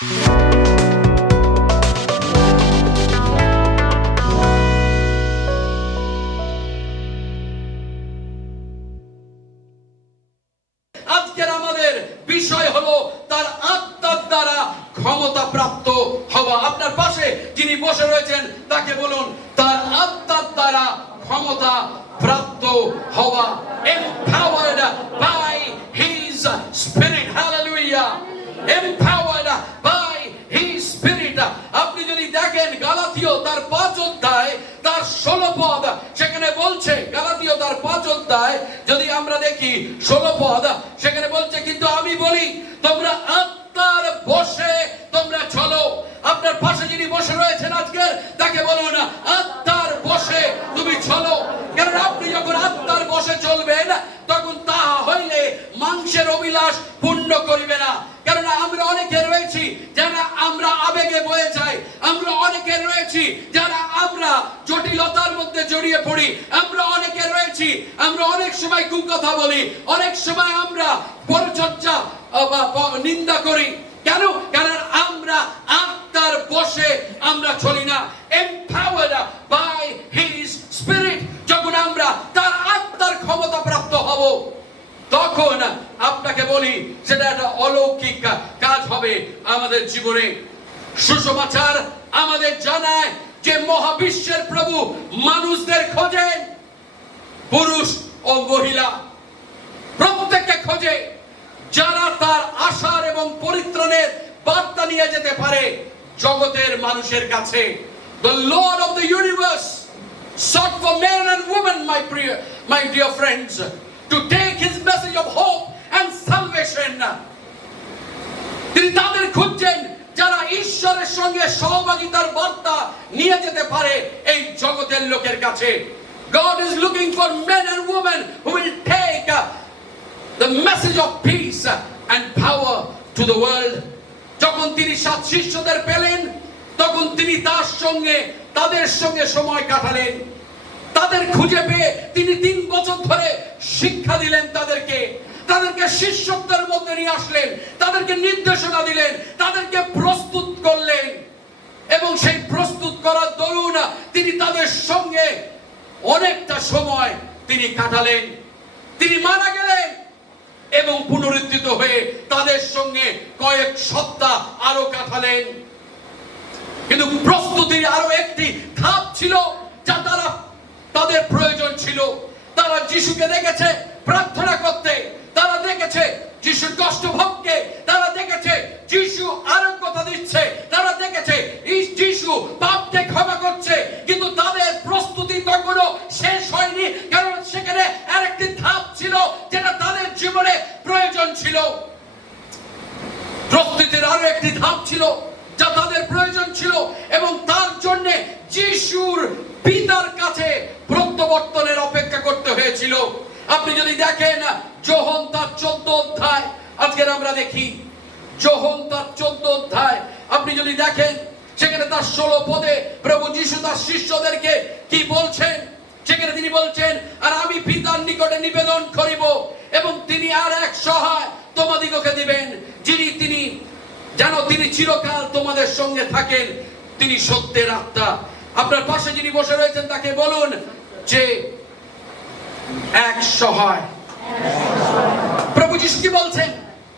আজকের আমাদের বিষয় হলো তার আত্মার দ্বারা ক্ষমতা প্রাপ্ত হওয়া। আপনার পাশে যিনি বসে রয়েছেন তাকে বলুন, তার আত্মার দ্বারা ক্ষমতা প্রাপ্ত হওয়া। Empowered by His Spirit. Hallelujah. Empowered by His Spirit. আপনি যদি দেখেন গালাতীয় তার 5 অধ্যায় তার 16 পদ সেখানে বলছে, গালাতীয় তার 5 অধ্যায় যদি আমরা দেখি 16 পদ সেখানে বলছে, কিন্তু আমি বলি তোমরা আত্মার বশে তোমরা চলো। আপনার পাশে যিনি বসে রয়েছেন আজকে তাকে বলুন, আত্মার বশে তুমি চলো। কারণ আপনি যখন আত্মার বশে চলবেন তখন তাহা হইলে মাংসের অভিলাষ পূর্ণ করিবে না। কারণ আমরা অনেকে রয়েছি যারা আমরা আবেগে বয়ে যাই, আমরা অনেকে রয়েছি যারা আমরা জটিলতার মধ্যে জড়িয়ে পড়ি, আমরা অনেকে রয়েছি আমরা অনেক সময় কুকথা বলি, অনেক সময় আমরা পরচর্চা নিন্দা করি। কেন? কারণ আমরা আত্মার বশে আমরা চলি না। Empowered by His Spirit. যখন আমরা তার আত্মার ক্ষমতা প্রাপ্ত হব তখন আপনাকে বলি সেটা একটা অলৌকিক কাজ হবে আমাদের জীবনে। সুসমাচার আমাদের জানায় যে মহাবিশ্বের প্রভু মানুষদের খোঁজেন, পুরুষ ও মহিলা প্রত্যেককে খোঁজে যারা তার আশার এবং পরিত্রাণের বার্তা নিয়ে যেতে পারে জগতের মানুষের কাছে। The Lord of the universe sought for men and women, my dear friends, to take His message of hope and salvation. তিনি তাদের খুঁজছেন যারা ঈশ্বরের সঙ্গে সহভাগিতার বার্তা নিয়ে যেতে পারে এই জগতের লোকের কাছে। God is looking for men and women who will take the message of peace and power to the world. যখন তিনি 7 শিষ্যদের পেলেন তখন তিনি তাদের সঙ্গে সময় কাটালেন। তাদের খুঁজে পেয়ে তিনি 3 বছর ধরে শিক্ষা দিলেন, তাদেরকে শিষ্যত্বের মধ্যে নিয়ে আসলেন, তাদেরকে নির্দেশনা দিলেন, তাদেরকে প্রস্তুত করলেন এবং সেই প্রস্তুত করার দরুন তিনি তাদের সঙ্গে অনেকটা সময় তিনি কাটালেন। তিনি মারা গেলেন এবং পুনরুত্থিত হয়ে তাদের সঙ্গে কয়েক সপ্তাহ আরো কাটালেন। কিন্তু প্রস্তুতির আরো একটি ধাপ ছিল যা তাদের প্রয়োজন ছিল। তারা যিশুকে দেখেছে প্রার্থনা করতে, তারা দেখেছে যিশুর কষ্ট ভোগকে, তারা দেখেছে যিশু আরোগ্যতা দিচ্ছে, তারা দেখেছে যিশু পাপকে ক্ষমা করছে। কিন্তু তাদের প্রস্তুতি তখনও শেষ হয়নি, কারণ সেখানে আরেকটি ধাপ ছিল যেটা তাদের জীবনে প্রয়োজন ছিল। প্রস্তুতির আরো একটি ধাপ ছিল যা তাদের প্রয়োজন ছিল এবং তার জন্য যিশুর পিতার কাছে প্রত্যাবর্তনের অপেক্ষা করতে হয়েছিল। আপনি যদি দেখেন যোহন তার 14 অধ্যায়, আজকে আমরা দেখি যোহন তার 14 অধ্যায়, আপনি যদি দেখেন সেখানে তার 16 পদে প্রভু যিশু তার শিষ্যদেরকে কি বলছেন, সেখানে তিনি বলছেন, আর আমি পিতার নিকটে নিবেদন করিব এবং তিনি আর এক সহায় তোমাদিগকে দিবেন, তিনি চিরকাল তোমাদের সঙ্গে থাকেন, তিনি সত্যের আত্মা। আপনার পাশে যিনি বসে রয়েছেন তাকে বলুন যে এক সহায়। প্রভু যিশু কি বলছেন?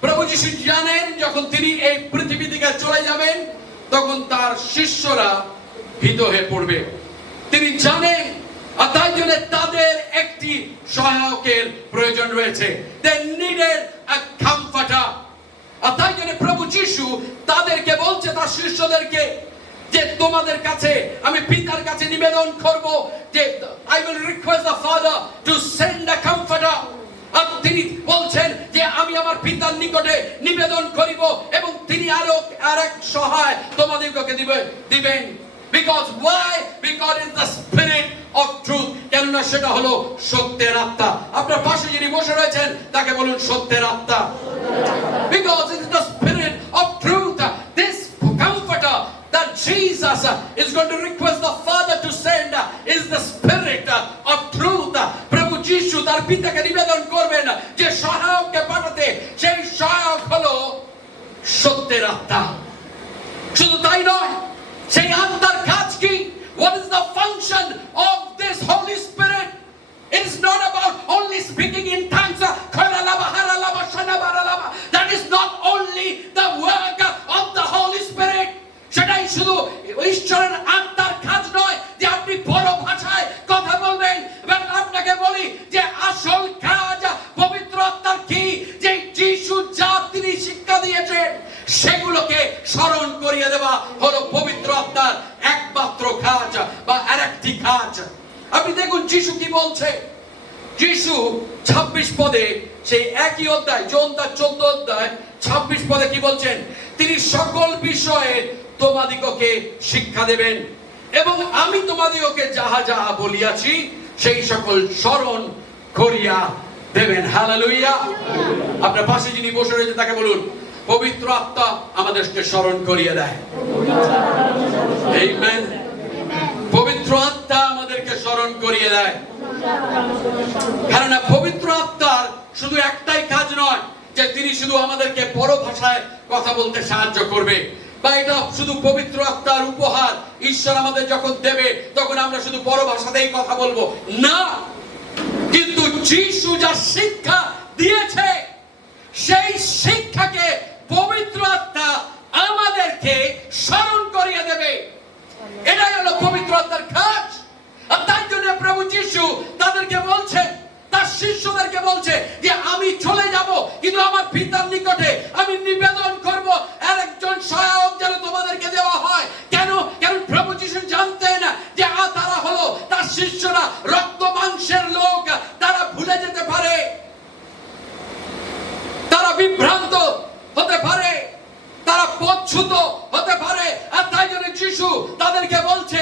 প্রভু যিশু জানেন যখন তিনি এই পৃথিবী থেকে চলে যাবেন তখন তার শিষ্যরা ভীত হয়ে পড়বে। তিনি জানেন, আর তাই জন্য তাদের একটি সহায়কের প্রয়োজন রয়েছে। They needed a comforter. আর তাই জন্য প্রভু যিশু তাদেরকে বলছে, তার শিষ্যদেরকে, যে তোমাদের কাছে আমি পিতার কাছে নিবেদন করব যে I will request the Father to send a comforter. আর তিনি বলছেন যে আমি আমার পিতার নিকটে নিবেদন করিব এবং তিনি আরো আরেক সহায় তোমাদেরকে দিবেন। Because why? Because it's the Spirit of truth. কেননা সেটা হলো সত্যের আত্মা। আপনার পাশে যিনি বসে রয়েছেন তাকে বলুন সত্যের আত্মা। Because it is the Spirit of truth. This comforter that Jesus is going to request the Father to send is the Spirit of truth. প্রভু যিশু তার পিতাকে নিবেদন করবেন যে সহায়ককে পাঠাতে, সেই সহায়ক হলো সত্যের আত্মা। তাই নয়। সেই আত্মার কাজ কি? What is the function of this Holy Spirit? It is not about only speaking in tongues. That is not only the work of the Holy Spirit. সেটাই শুধু ঈশ্বরের আত্মার কাজ নয় যে আপনি বড় ভাষায় কথা বলবেন। এবং আপনাকে বলি যে আসল কাজ পবিত্র আত্মার কি? যে যিশু যা তিনি শিক্ষা দিয়েছেন সেগুলোকে স্মরণ করিয়ে দেওয়া হলো পবিত্র আত্মার একমাত্র কাজ বা আরেকটি কাজ। আপনি দেখুন যিশু কি বলছে। যিশু 26 পদে, সেই একই অধ্যায়, জন তার 14 অধ্যায় 26 পদে কি বলছেন? তিনি সকল বিষয়ে তোমাদিগকে শিক্ষা দেবেন এবং আমি তোমাদিগকে যাহা যাহা বলিয়াছি সেই সকল স্মরণ করিয়া দেবেন। হালেলুয়া। আপনার পাশে যিনি বসে রয়েছে তাকে বলুন, পবিত্র আত্মা আমাদেরকে স্মরণ করিয়ে দেয়। আমেন। পবিত্র আত্মা আমাদেরকে স্মরণ করিয়ে দেয়। কারণ পবিত্র আত্মার শুধু একটাই কাজ নয় যে তিনি শুধু আমাদেরকে বড় ভাষায় কথা বলতে সাহায্য করবে, বা এটা শুধু পবিত্র আত্মার উপহার। ঈশ্বর আমাদের যখন দেবে তখন আমরা শুধু বড় ভাষাতেই কথা বলবো না, কিন্তু যিশু যা শিক্ষা দিয়েছে সেই শিক্ষাকে পবিত্র আত্মা আমাদেরকে স্মরণ করিয়ে দেবে। এটাই হলো পবিত্র আত্মার কাজ। আর তাই জন্য প্রভু যিশু তাদেরকে বলছে, তার শিষ্যদেরকে বলছে যে আমি চলে যাব, কিন্তু আমার পিতার নিকটে আমি নিবেদন করব আরেকজন সহায়ক যেন তোমাদেরকে দেওয়া হয়। কেন? কারণ প্রভু যিশু জানতেন যে তারা হলো তার শিষ্যরা রক্ত মাংসের লোক, তারা ভুলে যেতে পারে, তারা বিভ্রান্ত হতে পারে, তারা পথচ্যুত হতে পারে। আর তাই জন্য যিশু তাদেরকে বলছে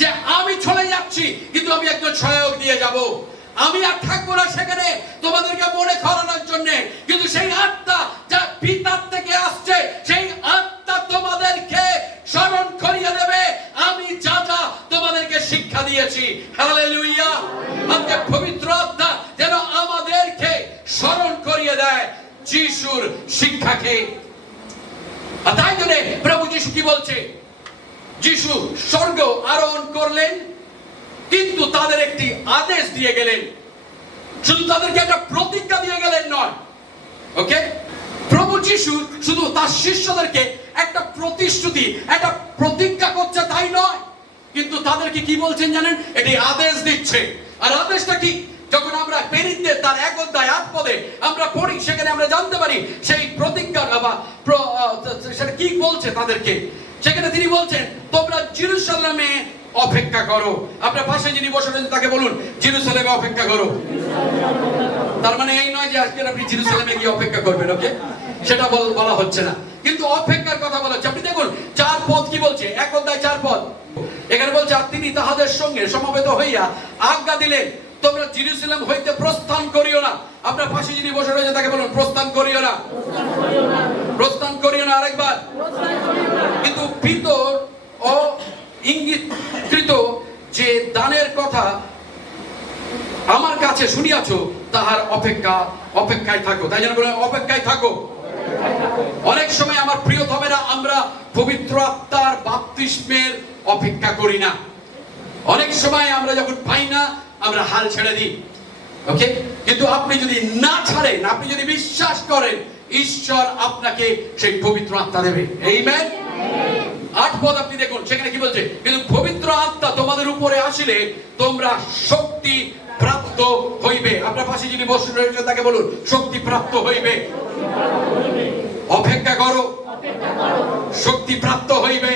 যে আমি চলে যাচ্ছি, কিন্তু আমি একজন সহায়ক দিয়ে যাব। আমি আর থাকবো না সেখানে তোমাদেরকে মনে করানোর জন্য, কিন্তু সেই আত্মা যা পিতার থেকে আসছে সেই আত্মা তোমাদেরকে স্মরণ করিয়ে দেবে আমি যা যা তোমাদেরকে শিক্ষা দিয়েছি। হালেলুয়া। আজকে পবিত্র আত্মা যেন আমাদেরকে স্মরণ করিয়ে দেয় যিশুর শিক্ষাকে। আর তাই জন্য প্রভু যিশু কি বলছে? যিশু স্বর্গ আরোহণ করলেন, কিন্তু তাদের একটি আদেশ দিয়ে গেলেন, শুধু তাদেরকে একটা প্রতিজ্ঞা দিয়ে গেলেন নয়। ওকে, প্রভু যিশু শুধু তার শিষ্যদেরকে একটা প্রতিশ্রুতি, একটা প্রতিজ্ঞা করছে তাই নয়, কিন্তু তাদেরকে কি বলছেন জানেন? এটি আদেশ দিচ্ছে। আর আদেশটা কি? যখন আমরা পেরিতে তার 1 অধ্যায় 8 পদে আমরা পড়ি, সেখানে আমরা জানতে পারি সেই প্রতিজ্ঞা বা সেটা কি বলছে তাদেরকে। সেখানে তিনি বলছেন তোমরা জেরুজালেমে অপেক্ষা করো। আপনার পাশে যিনি বসে রয়েছেন তাকে বলুন, জেরুজালেমে অপেক্ষা করো। তার মানে এই নয় যে আজকে আপনি জেরুজালেমে গিয়ে অপেক্ষা করবেন, ওকে, সেটা বলা হচ্ছে না, কিন্তু অপেক্ষার কথা বলা হচ্ছে। আপনি দেখুন 4 পদ কি বলছে, 1 অধ্যায় 4 পদ। এখানে বলছে আর তিনি তাহাদের সঙ্গে সমবেত হইয়া আজ্ঞা দিলেন তোমরা জেরুজালেম হইতে প্রস্থান করিও না। আপনার পাশে যিনি বসে রয়েছে তাকে বলুন, প্রস্থান করিও না, প্রস্থান করিও না। আরেকবার, কিন্তু ভিতর ও ইঙ্গিতকৃত যে দানের কথা আমার কাছে শুনিয়াছো তাহার অপেক্ষায় থাকো। তাই জন্য বলে অপেক্ষায় থাকো। অনেক সময় আমার প্রিয়তমেরা আমরা পবিত্র আত্মার বাপ্তিস্মের অপেক্ষা করি না। অনেক সময় আমরা যখন পাই না আমরা হাল ছেড়ে দিই, ওকে, কিন্তু আপনি যদি না ছাড়েন, আপনি যদি বিশ্বাস করেন, ঈশ্বর আপনাকে সেই পবিত্র আত্মা দেবে। আমেন। 8 পদ আপনি দেখুন, সেখানে কি বলছে? কিন্তু পবিত্র আত্মা তোমাদের উপরে আসিলে তোমরা শক্তি প্রাপ্ত হইবে। আপনার পাশে যিনি বসে রয়েছে তাকে বলুন, শক্তি প্রাপ্ত হইবে। অপেক্ষা করো, শক্তি প্রাপ্ত হইবে।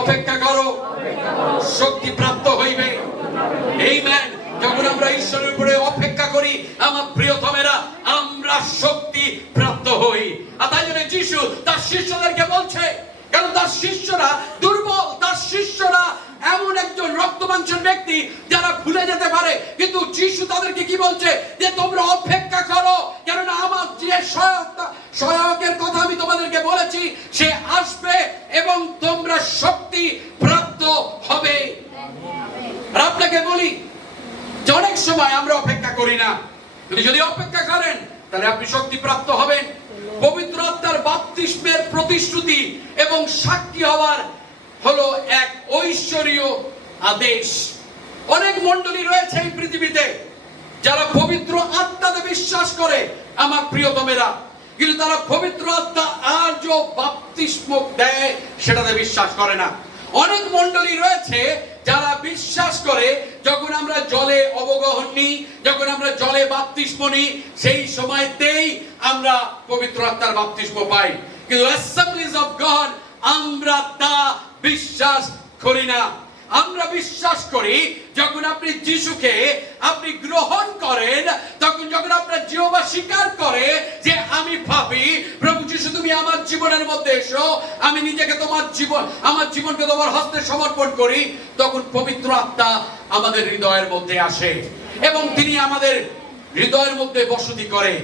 অপেক্ষা করো, শক্তি প্রাপ্ত হইবে। আমেন। যখন আমরা ঈশ্বরের উপরে অপেক্ষা করি আমার প্রিয়তমেরা, আমরা শক্তি প্রাপ্ত হই। আর তাই জন্য যিশু তার শিষ্যদেরকে বলছে, কারণ তার শিষ্যরা দুর্বল, তার শিষ্যরা এমন একজন রক্ত মাংসের ব্যক্তি যারা ভুলে যেতে পারে, কিন্তু যিশু তাদেরকে কি বলছে? যে তোমরা অপেক্ষা করো, কারণ আমার যে সহায়কের কথা আমি তোমাদেরকে বলেছি সে আসবে এবং তোমরা শক্তি প্রাপ্ত হবে। আর আপনাকে বলি যে অনেক সময় আমরা অপেক্ষা করি না, কিন্তু যদি অপেক্ষা করেন তাহলে আপনি শক্তি প্রাপ্ত হবেন। পবিত্র আত্মার বাপ্তিস্মের প্রতিশ্রুতি এবং এবং সাক্ষী হওয়ার হলো এক ঐশ্বরীয় আদেশ। অনেক মণ্ডলী রয়েছে এই পৃথিবীতে যারা পবিত্র আত্মাতে বিশ্বাস করে আমার প্রিয়তমেরা, কিন্তু তারা পবিত্র আত্মা আর যে বাপ্তিস্ম দেয় সেটাতে বিশ্বাস করে না। অনেক মণ্ডলী রয়েছে যারা বিশ্বাস করে যখন আমরা জলে অবগাহন নিই, যখন আমরা জলে বাপ্তিস্ম নিই, সেই সময়তেই আমরা পবিত্র আত্মার বাপ্তিস্ম পাই, কিন্তু অ্যাসেম্বলিজ অফ গড আমরা তা বিশ্বাস করি না। আমরা বিশ্বাস করি যখন আপনি যিশুকে আপনি গ্রহণ করেন, তখন যখন আপনার জিহ্বা স্বীকার করে যে আমি পাপী, প্রভু যিশু তুমি আমার জীবনের মধ্যে এসো, আমি নিজেকে আমার জীবনকে তোমার হস্তে সমর্পণ করি, তখন পবিত্র আত্মা আমাদের হৃদয়ের মধ্যে আসে এবং তিনি আমাদের হৃদয়ের মধ্যে বসতি করে।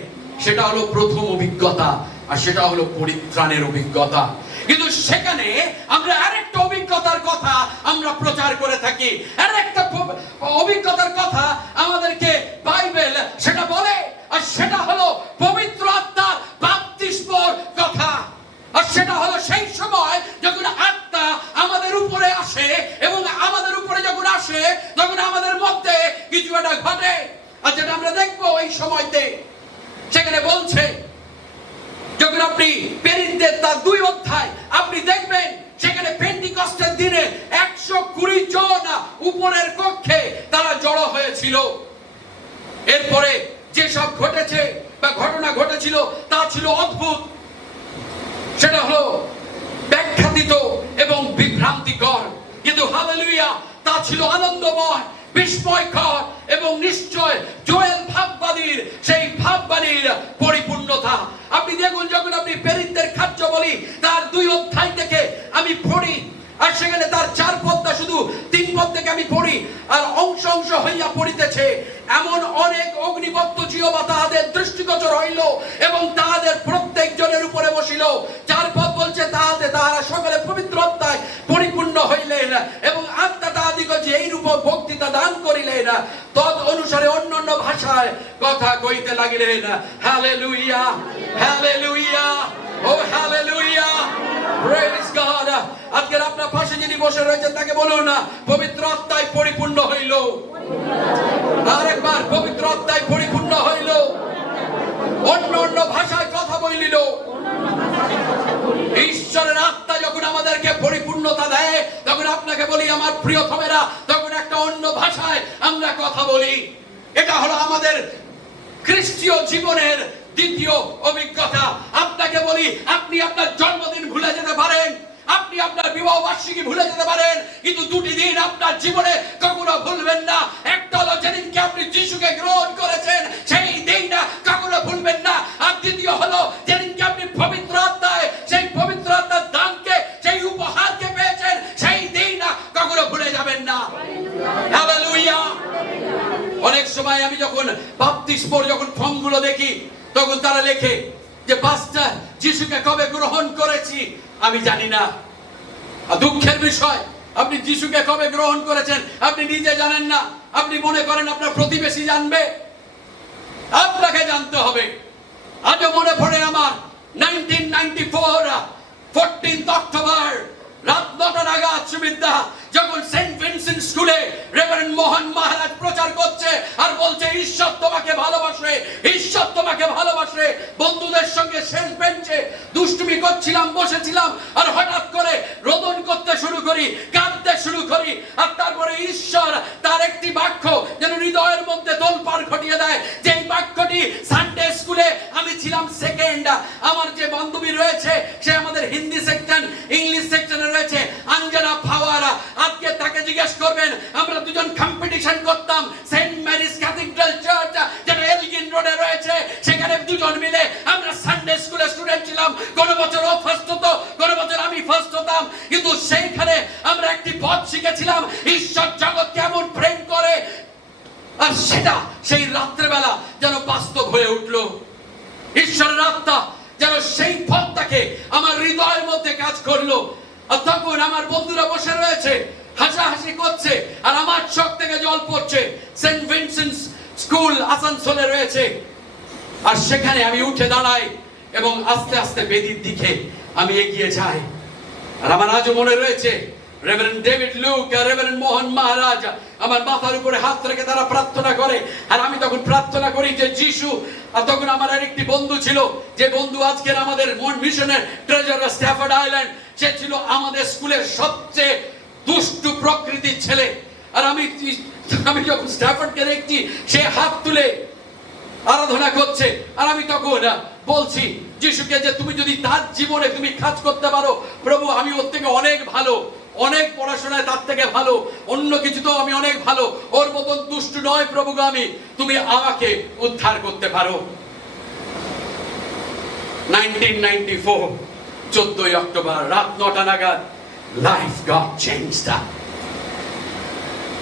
সেটা হলো প্রথম অভিজ্ঞতা, আর সেটা হলো পরিত্রাণের অভিজ্ঞতা। কিন্তু সেখানে আমরা আরেকটা অভিজ্ঞতার কথা আমরা প্রচার করে থাকি, আরেকটা অভিজ্ঞতার কথা আমাদেরকে বাইবেল সেটা বলে, আর সেটা হলো পবিত্র আত্মার বাপ্তিস্মর কথা। আর সেটা হলো সেই সময় যখন আত্মা আমাদের উপরে আসে, এবং আমাদের উপরে যখন আসে তখন আমাদের মধ্যে কিছু একটা ঘটে। আর যেটা আমরা দেখবো এই সময়তে সেখানে বলছে, যখন আপনি পেরিনদের তার 2 অধ্যায় আপনি দেখবেন, সেখানে পেন্টিকস্টের দিনে 120 জন উপরের কক্ষে তারা জড়ো হয়েছিল। এরপরে যে সব ঘটেছে বা ঘটনা ঘটেছিল তা ছিল অদ্ভুত, সেটা হলো ব্যাখ্যাতীত এবং বিভ্রান্তিকর, কিন্তু হালেলুয়া তা ছিল আনন্দময়, বিস্ময়কর এবং নিশ্চয় জোয়েল ভাববাদীর সেই ভাববাণীর পরিপূর্ণতা। আপনি দেখুন, যখন আপনি পেরিনদের খাদ্য বলি তার 2 অধ্যায় থেকে আমি পড়ি, আর সেখানে তার 4 পদ্মা শুধু 3 পদ থেকে আমি পড়ি, আর অংশ অংশ হইয়া পড়িতেছে, এমন অনেক অগ্নিবত্ত জিহ্বা তাহাদের দৃষ্টিগোচর হইল এবং তাহাদের প্রত্যেক জনের উপরে বসিল। 4 পদ বলছে তাহারা সকলে পবিত্র আত্মায় পরিপূর্ণ হইলেন এবং আত্মা তাহাদিগকে যে এই রূপ বক্তৃতা দান করিলেন, তদ অনুসারে অন্যান্য ভাষায় কথা কইতে লাগিলেন। হালেলুয়া, হালেলুয়া, ও হালেলুয়া, প্রেজ গড। আজকের আপনার পাশে যিনি বসে রয়েছেন তাকে বলুন না, পবিত্র আত্মায় পরিপূর্ণ হইল। আরেকবার, পবিত্র আত্মায় পরিপূর্ণ হইল, অন্য অন্য ভাষায় কথা বলিল। ঈশ্বরের আত্মা যখন আমাদেরকে পরিপূর্ণতা দেয়, তখন আপনাকে বলি আমার প্রিয়তমেরা, তখন একটা অন্য ভাষায় আমরা কথা বলি। এটা হলো আমাদের খ্রিস্টীয় জীবনের দ্বিতীয় অভিজ্ঞতা। আপনাকে বলি, আপনি আপনার জন্মদিন ভুলে যেতে পারেন, আপনি আপনার বিবাহ বার্ষিকী ভুলে যেতে পারেন, কিন্তু 2টি দিন আপনার জীবনে কখনো ভুলবেন না। একটা হলো যেদিনকে আপনি যিশুকে গ্রহণ করেছেন সেই দিন কখনো ভুলবেন না, আর দ্বিতীয় হলো যেদিনকে আপনি পবিত্র আত্মায় সেই পবিত্র আত্মার দানকে, সেই উপহারকে পেয়েছেন, সেই দিন কখনো ভুলে যাবেন না। হালেলুয়া। অনেক সময় আমি যখন বাপ্তিস্মর যখন ফর্মগুলো দেখি, তখন তারা লেখে যে পাস্টার যিশুকে কবে গ্রহণ করেছি আমি জানি না। দুঃখের বিষয়, আপনি যিশুকে কবে গ্রহণ করেছেন আপনি নিজে জানেন না। আপনি মনে করেন আপনার প্রতিবেশী জানবে, আপনাকে জানতে হবে। আজও মনে পড়ে আমার 1994 14 অক্টোবর রাত 9টা নাগাদ সুবিধা, যখন সেন্ট ভিনসেন্ট স্কুলে রেভারেন্ড মোহন মহারাজ প্রচার করছে আর বলছে ঈশ্বর তোমাকে ভালোবাসে, ঈশ্বর তোমাকে ভালোবাসে। বন্ধুদের সঙ্গে শেষ বেঞ্চে দুষ্টুমি করছিলাম, বসেছিলাম, আর হঠাৎ করে রোদন করতে শুরু করি, কাঁদতে শুরু করি, আর তারপরে ঈশ্বর তার একটি বাক্য যেন হৃদয়ের মধ্যে তোলপাড় ঘটিয়ে দেয়। যেই বাক্যটি সানডে স্কুলে আমি ছিলাম সেকেন্ড, আমার যে বান্ধবী রয়েছে সে আমাদের হিন্দি সেকশন, ইংলিশ সেকশনে রয়েছে, আঞ্জনা ফাওয়ারা। আজকে তাকে জিজ্ঞেস করবেন, আমরা দুজন কম্পিটিশন করতাম সেন্ট ম্যারিজ ক্যাথিড্রাল চার্চ যেটা এলগিন রোডে রয়েছে, সেখানে দুজন মিলে আমরা সানডে স্কুলে স্টুডেন্ট ছিলাম। কোন বছর ও ফার্স্ট হতো, কোন বছর আমি ফার্স্ট হতাম, কিন্তু সেইখানে আমরা একটি পথ শিখেছিলাম ঈশ্বর জগৎ কেমন প্রেম করে, আর সেটা সেই রাত্রেবেলা যেন বাস্তব হয়ে উঠলো। ঈশ্বরের আত্মা যেন সেই পথটাকে আমার হৃদয়ের মধ্যে কাজ করলো। আর তখন আমার বন্ধুরা বসে রয়েছে, হাসাহাসি করছে, আর আমার চোখ থেকে জল পড়ছে। সেন্ট ভিনসেন্ট স্কুল আসানসোলে রয়েছে, আর সেখানে আমি উঠে দাঁড়াই এবং আস্তে আস্তে বেদির দিকে আমি এগিয়ে যাই। আর আমার আজও মনে রয়েছে রেভারেন্ড ডেভিড লুক আর রেভারেন্ড মোহন মহারাজ আমার মাথার উপরে হাত রেখে তারা প্রার্থনা করে, আর আমি তখন প্রার্থনা করি যে যিশু। আর তখন আমার আরেকটি বন্ধু ছিল, যে বন্ধু আজকের আমাদের মিশনের ট্রেজারার স্ট্যাফোর্ড আইল্যান্ড, সে ছিল আমাদের স্কুলের সবচেয়ে দুষ্টু প্রকৃতির ছেলে। আর আমি যখন স্ট্যাফোর্ডকে দেখছি সে হাত তুলে আরাধনা করছে, আর আমি তখন বলছি যিশুকে যে তুমি যদি তার জীবনে তুমি কাজ করতে পারো প্রভু, আমি ওর থেকে অনেক ভালো, অনেক পড়াশোনায় তার থেকে ভালো, অন্য কিছু তো আমি অনেক ভালো, ওর মতন দুষ্টু নয় প্রভু, তুমি আমাকে উদ্ধার করতে পারো। 1994 14ই অক্টোবর রাত 9টা নাগাদ লাইফ গট চেঞ্জড।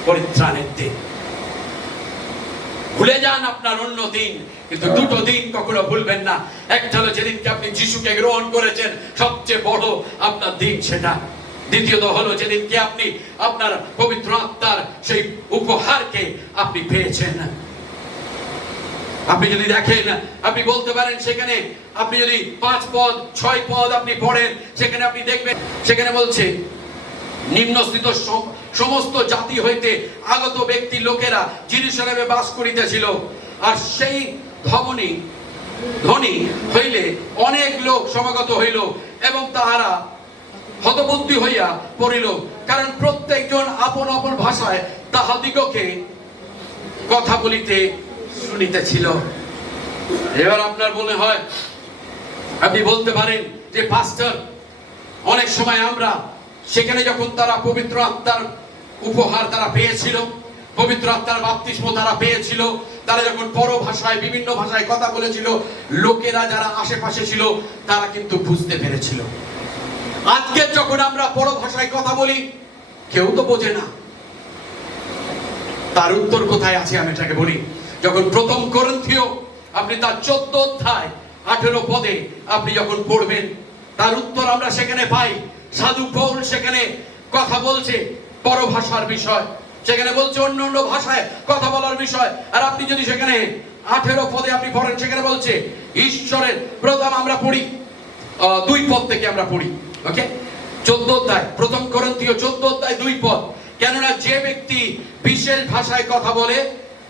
পরিত্রাণের দিন। ভুলে যান আপনার অন্য দিন, কিন্তু দুটো দিন কখনো ভুলবেন না। একটা হলো যেদিনকে আপনি যিশুকে গ্রহণ করেছেন, সবচেয়ে বড় আপনার দিন সেটা। দ্বিতীয়ত হলো যেদিনকে আপনি আপনার পবিত্র আত্মার সেই উপহারকে আপনি পেয়েছেন। আপনি যদি দেখেন, আপনি বলতে পারেন সেখানে আপনি যদি 5 পদ 6 পদ আপনি পড়েন, সেখানে আপনি দেখবেন সেখানে বলছে নিম্নস্থিত সমস্ত জাতি হইতে আগত ব্যক্তি লোকেরা জেরুজালেমে বাস করিতেছিল। আর সেই ধনী হইলে অনেক লোক সমাগত হইল, এবং তাহারা হতবুদ্ধি হইয়া পড়িল, কারণ প্রত্যেকজন আপন আপন ভাষায় তাহাদিগকে কথা বলিতে শুনিতেছিল। এবার আপনার মনে হয়, আপনি বলতে পারেন যে পাস্টর, অনেক সময় আমরা সেখানে যখন তারা পবিত্র আত্মার উপহার তারা পেয়েছিল, পবিত্র আত্মার বাপ্তিস্ম তারা পেয়েছিল, তারা যখন পরভাষায় বিভিন্ন ভাষায় কথা বলেছিল, লোকেরা যারা আশেপাশে ছিল তারা কিন্তু বুঝতে পেরেছিল। আজকে যখন আমরা পরভাষায় কথা বলি, কেউ তো বোঝে না। তার উত্তর কোথায় আছে আমি এটাকে বলি। যখন প্রথম করিন্থীয় আপনি তার 14 অধ্যায় 18 পদে আপনি যখন পড়বেন, তার উত্তর আমরা সেখানে পাই। সাধু পৌল সেখানে কথা বলছে পরভাষার বিষয়, সেখানে বলছে অন্য অন্য ভাষায় কথা বলার বিষয়। আর আপনি যদি সেখানে 18 পদে আপনি পড়েন, সেখানে বলছে ঈশ্বরের প্রথম আমরা পড়ি 2 পদ থেকে আমরা পড়ি। ওকে, 14 অধ্যায়, প্রথম করিন্থীয় 14 অধ্যায় 2 পদ। কেননা যে ব্যক্তি বিশেষ ভাষায় কথা বলে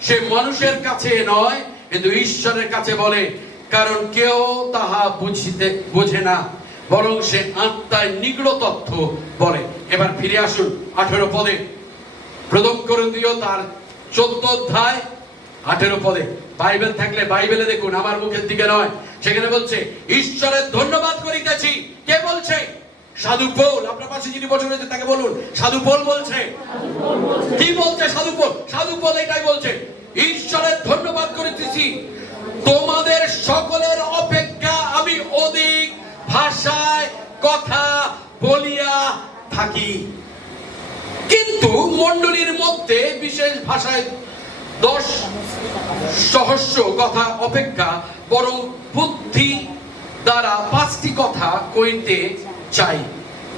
সে মানুষের কাছে নয়, কিন্তু ঈশ্বরের কাছে বলে, কারণ কেউ তাহা বোঝে না, বরং সে আত্মায় নিগূঢ় তথ্য বলে। এবার ফিরে আসুন 18 পদে, প্রথম করিন্থীয় তার 14 অধ্যায় 18 পদে। বাইবেল থাকলে বাইবেলে দেখুন, আমার মুখের দিকে নয়। সেখানে বলছে ঈশ্বরের ধন্যবাদ করিতেছি। কে বলছে? সাধু পৌল। আপনার পাশে যিনি বসে রয়েছে তাকে বলুন, সাধু পৌল বলছে। কি বলছে সাধু পৌল? সাধু পৌল এটাই বলছে, ঈশ্বরের ধন্যবাদ করিতেছি, তোমাদের সকলের অপেক্ষা আমি অধিক ভাষায় কথা বলিয়া থাকি, কিন্তু মণ্ডলীর মধ্যে বিশেষ ভাষায় 10 সহস্র কথা অপেক্ষা বরং বুদ্ধি দ্বারা 5টি কথা কইতে চাই,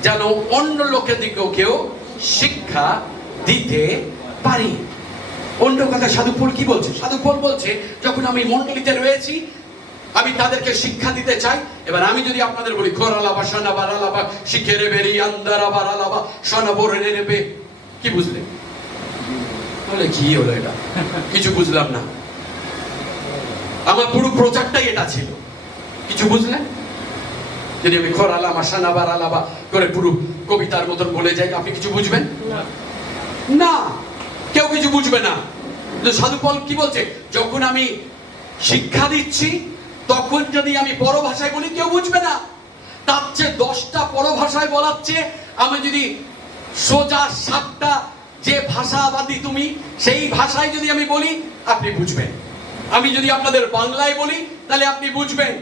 যেন অন্য লোকেদিগকেও শিক্ষা দিতে পারি। অন্য কথা সাধু পৌল কি বলছে? সাধু পৌল বলছে, যখন আমি মণ্ডলীতে রয়েছি আমি তাদেরকে শিক্ষা দিতে চাই। এবার আমি যদি আপনাদের বলি খরালাবা শানাবারালাবা শিখেরে বেরি আন্দারাবারালাবা শানাবরে নেবে, কি বুঝলেন? বলে কি হলো এটা? কিছু বুঝলাম না। আমার পুরো প্রচারটাই এটা ছিল, কিছু বুঝলেন? যদি আমি খরালাবা শানাবারালাবা করে পুরো কবিতার মতন বলে যাই, আপনি কিছু বুঝবেন না? কেউ কিছু বুঝবে না। সাধু পৌল কি বলছে? যখন আমি শিক্ষা দিচ্ছি তখন যদি আমি পরভাষায় বলি কেউ বুঝবে না। তার চেয়ে 10টা পরভাষায় বলাচ্ছে আমি যদি সোজা 7টা যে ভাষাবাদী তুমি সেই ভাষায় যদি আমি বলি আপনি বুঝবেন। আমি যদি আপনাদের বাংলায় বলি তাহলে আপনি বুঝবেন।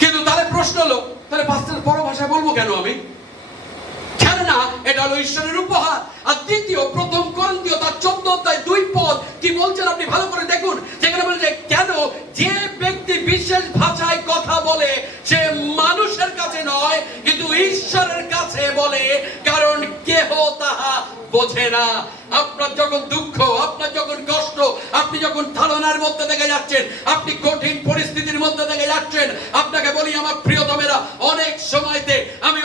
কিন্তু তাহলে প্রশ্ন হলো, তাহলে পাঁচটার পরভাষায় বলবো কেন আমি? কেননা এটা হলো ঈশ্বরের উপহার। আর দ্বিতীয়, প্রথম করিন্থীয় তার 14 অধ্যায় 2 পদ কি বলছেন আপনি ভালো করে দেখুন। সেখানে বলছে, কেন যে ব্যক্তি বিশেষ ভাষায় কথা বলে সে মানুষের কাছে নয়, কিন্তু ঈশ্বরের কাছে বলে, কারণ কেহ তাহা বোঝে না। আপনার যখন দুঃখ, আপনার যখন কষ্ট, আপনি যখন তাড়নার মধ্যে থেকে যাচ্ছেন, আপনি কঠিন পরিস্থিতির মধ্যে থেকে যাচ্ছেন, আপনাকে বলি আমার প্রিয়তমেরা, অনেক সময়তে আমি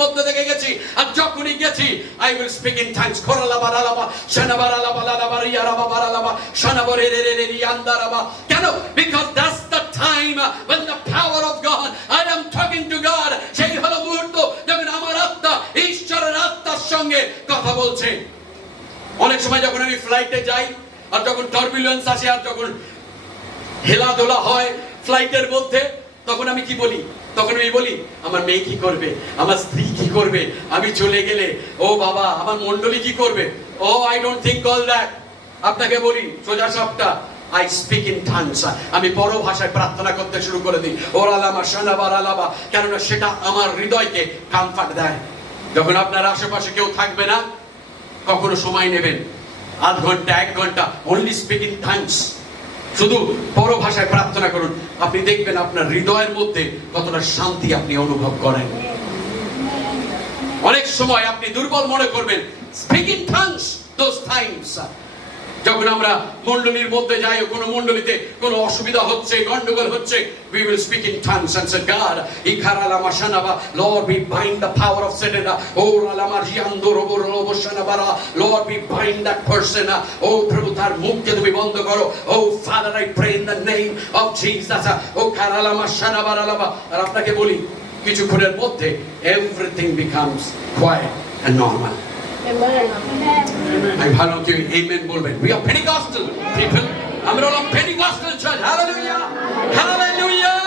মধ্যে থেকে গেছি, আর যখনই গেছি I will speak in tongues. কোরালাবারালাবা শানাবারালাবালাবারিয়ারাবারালাবা শানাবরেরেরেরিয়ান্দারাবা। কেন? Because that's the time when the power of God, I am talking to God. সেই হলো মুহূর্ত যখন আমার আত্মা ঈশ্বরের আত্মার সঙ্গে কথা বলছে। অনেক সময় যখন আমি ফ্লাইটে যাই, আর যখন টার্বুলেন্স আসে, আর যখন হেলাদোলা হয় ফ্লাইটের মধ্যে, তখন আমি কি বলি? তখন আমি বলি আমার মেয়ে কি করবে, আমার স্ত্রী কি করবে, আমি চলে গেলে ও বাবা আমার মণ্ডলী কি করবে। Oh I don't think all that. আপনাকে বলি সোজা সাপটা, I speak in tongues. আমি বড় ভাষায় প্রার্থনা করতে শুরু করে দিই। ওরালামা শানাবারালাবা, কেননা সেটা আমার হৃদয়কে কমফর্ট দেয়। যখন আপনার আশেপাশে কেউ থাকবে না, কখনো সময় নেবেন, আধ ঘন্টা 1 ঘন্টা, only speak in tongues, শুধু বড় ভাষায় প্রার্থনা করুন। আপনি দেখবেন আপনার হৃদয়ের মধ্যে কতটা শান্তি আপনি অনুভব করেন। অনেক সময় আপনি দুর্বল মনে করবেন, speak in tongues those times। যখন আমরা মণ্ডলীর মধ্যে যাই, কোনো মণ্ডলীতে কোনো অসুবিধা হচ্ছে, গন্ডগোল হচ্ছে, we will speak in tongues and say God ikaralama shanaba, Lord we bind the power of Satan, oralama jiandoroborobo shanabara, Lord we bind that person, oh প্রভু তার মুখকে তুমি বন্ধ করো, oh Father I pray in the name of Jesus, oh karalama shanabaralaba। আর আপনাকে বলি কিছুক্ষণের মধ্যে everything becomes quiet and normal। আমি ভালো কি আমেন বলবেন? We are Pentecostal people. আমরা হলাম Pentecostal church. Hallelujah, hallelujah,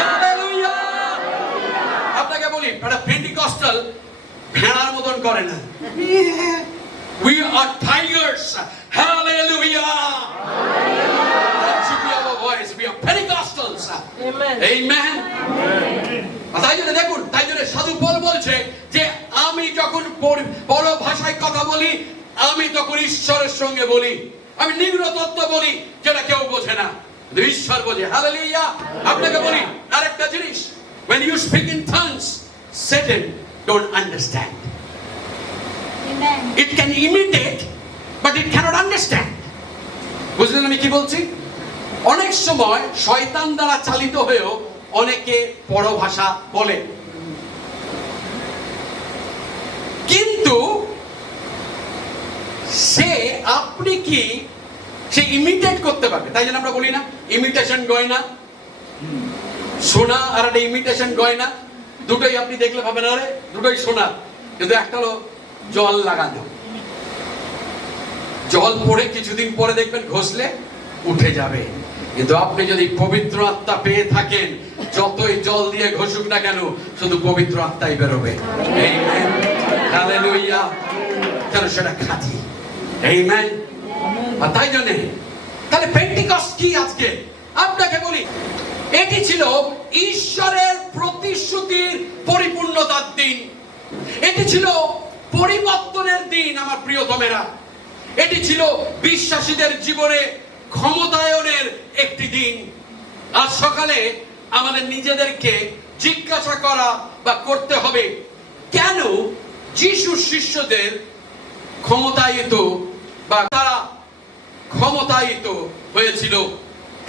hallelujah। আপনাকে বলি এটা Pentecostal ভেড়ার মতন করে না। We are tigers. Hallelujah, that should be our voice. We are Pentecostals. Amen, amen। তাই জন্য দেখুন, তাই জন্য সাধু পল বলছে যে আমি যখন বড় ভাষায় কথা বলি, আমি তখন ঈশ্বরের সঙ্গে বলি। আমি নিম্ন তত্ত্ব বলি যেটা কেউ বোঝে না, কিন্তু ঈশ্বর বোঝে। হালেলুয়া। আপনাকে বলি আরেকটা জিনিস, when you speak in tongues, Satan don't understand. Amen. It can imitate, but it cannot understand. বুঝলেন আমি কি বলছি? অনেক সময় শয়তান দ্বারা চালিত হয়েও অনেকে বড় ভাষা বলে, কিন্তু সে আপনি কি সে ইমিটেট করতে পারবে? তাই জন্য আমরা বলি না ইমিটেশন গয়না, সোনা আর একটা ইমিটেশন গয়না, দুটোই আপনি দেখলে ভাবেন আরে দুটোই সোনা, কিন্তু একটা হলো জল লাগানো। জল পড়ে কিছুদিন পরে দেখবেন ঘষলে উঠে যাবে, কিন্তু আপনি যদি পবিত্র আত্মা পেয়ে থাকেন, যতই জল দিয়ে ঘষুক না কেন, শুধু পবিত্র আত্মাই বেরোবে। Amen, hallelujah. কেন? সেটা খাঁটি। আমেন। আর তাই জন্য তাহলে পেন্টিকস্ট কি আজকে? আপনাকে বলি এটি ছিল ঈশ্বরের প্রতিশ্রুতির পরিপূর্ণতার দিন। এটি ছিল পরিবর্তনের দিন আমার প্রিয়তমেরা। এটি ছিল বিশ্বাসীদের জীবনে ক্ষমতায়নের একটি দিন। আজ সকালে আমাদের নিজেদেরকে জিজ্ঞাসা করা বা করতে হবে, কেন যিশু শিষ্যদের ক্ষমতায়িত বা তারা ক্ষমতায়িত হয়েছিল।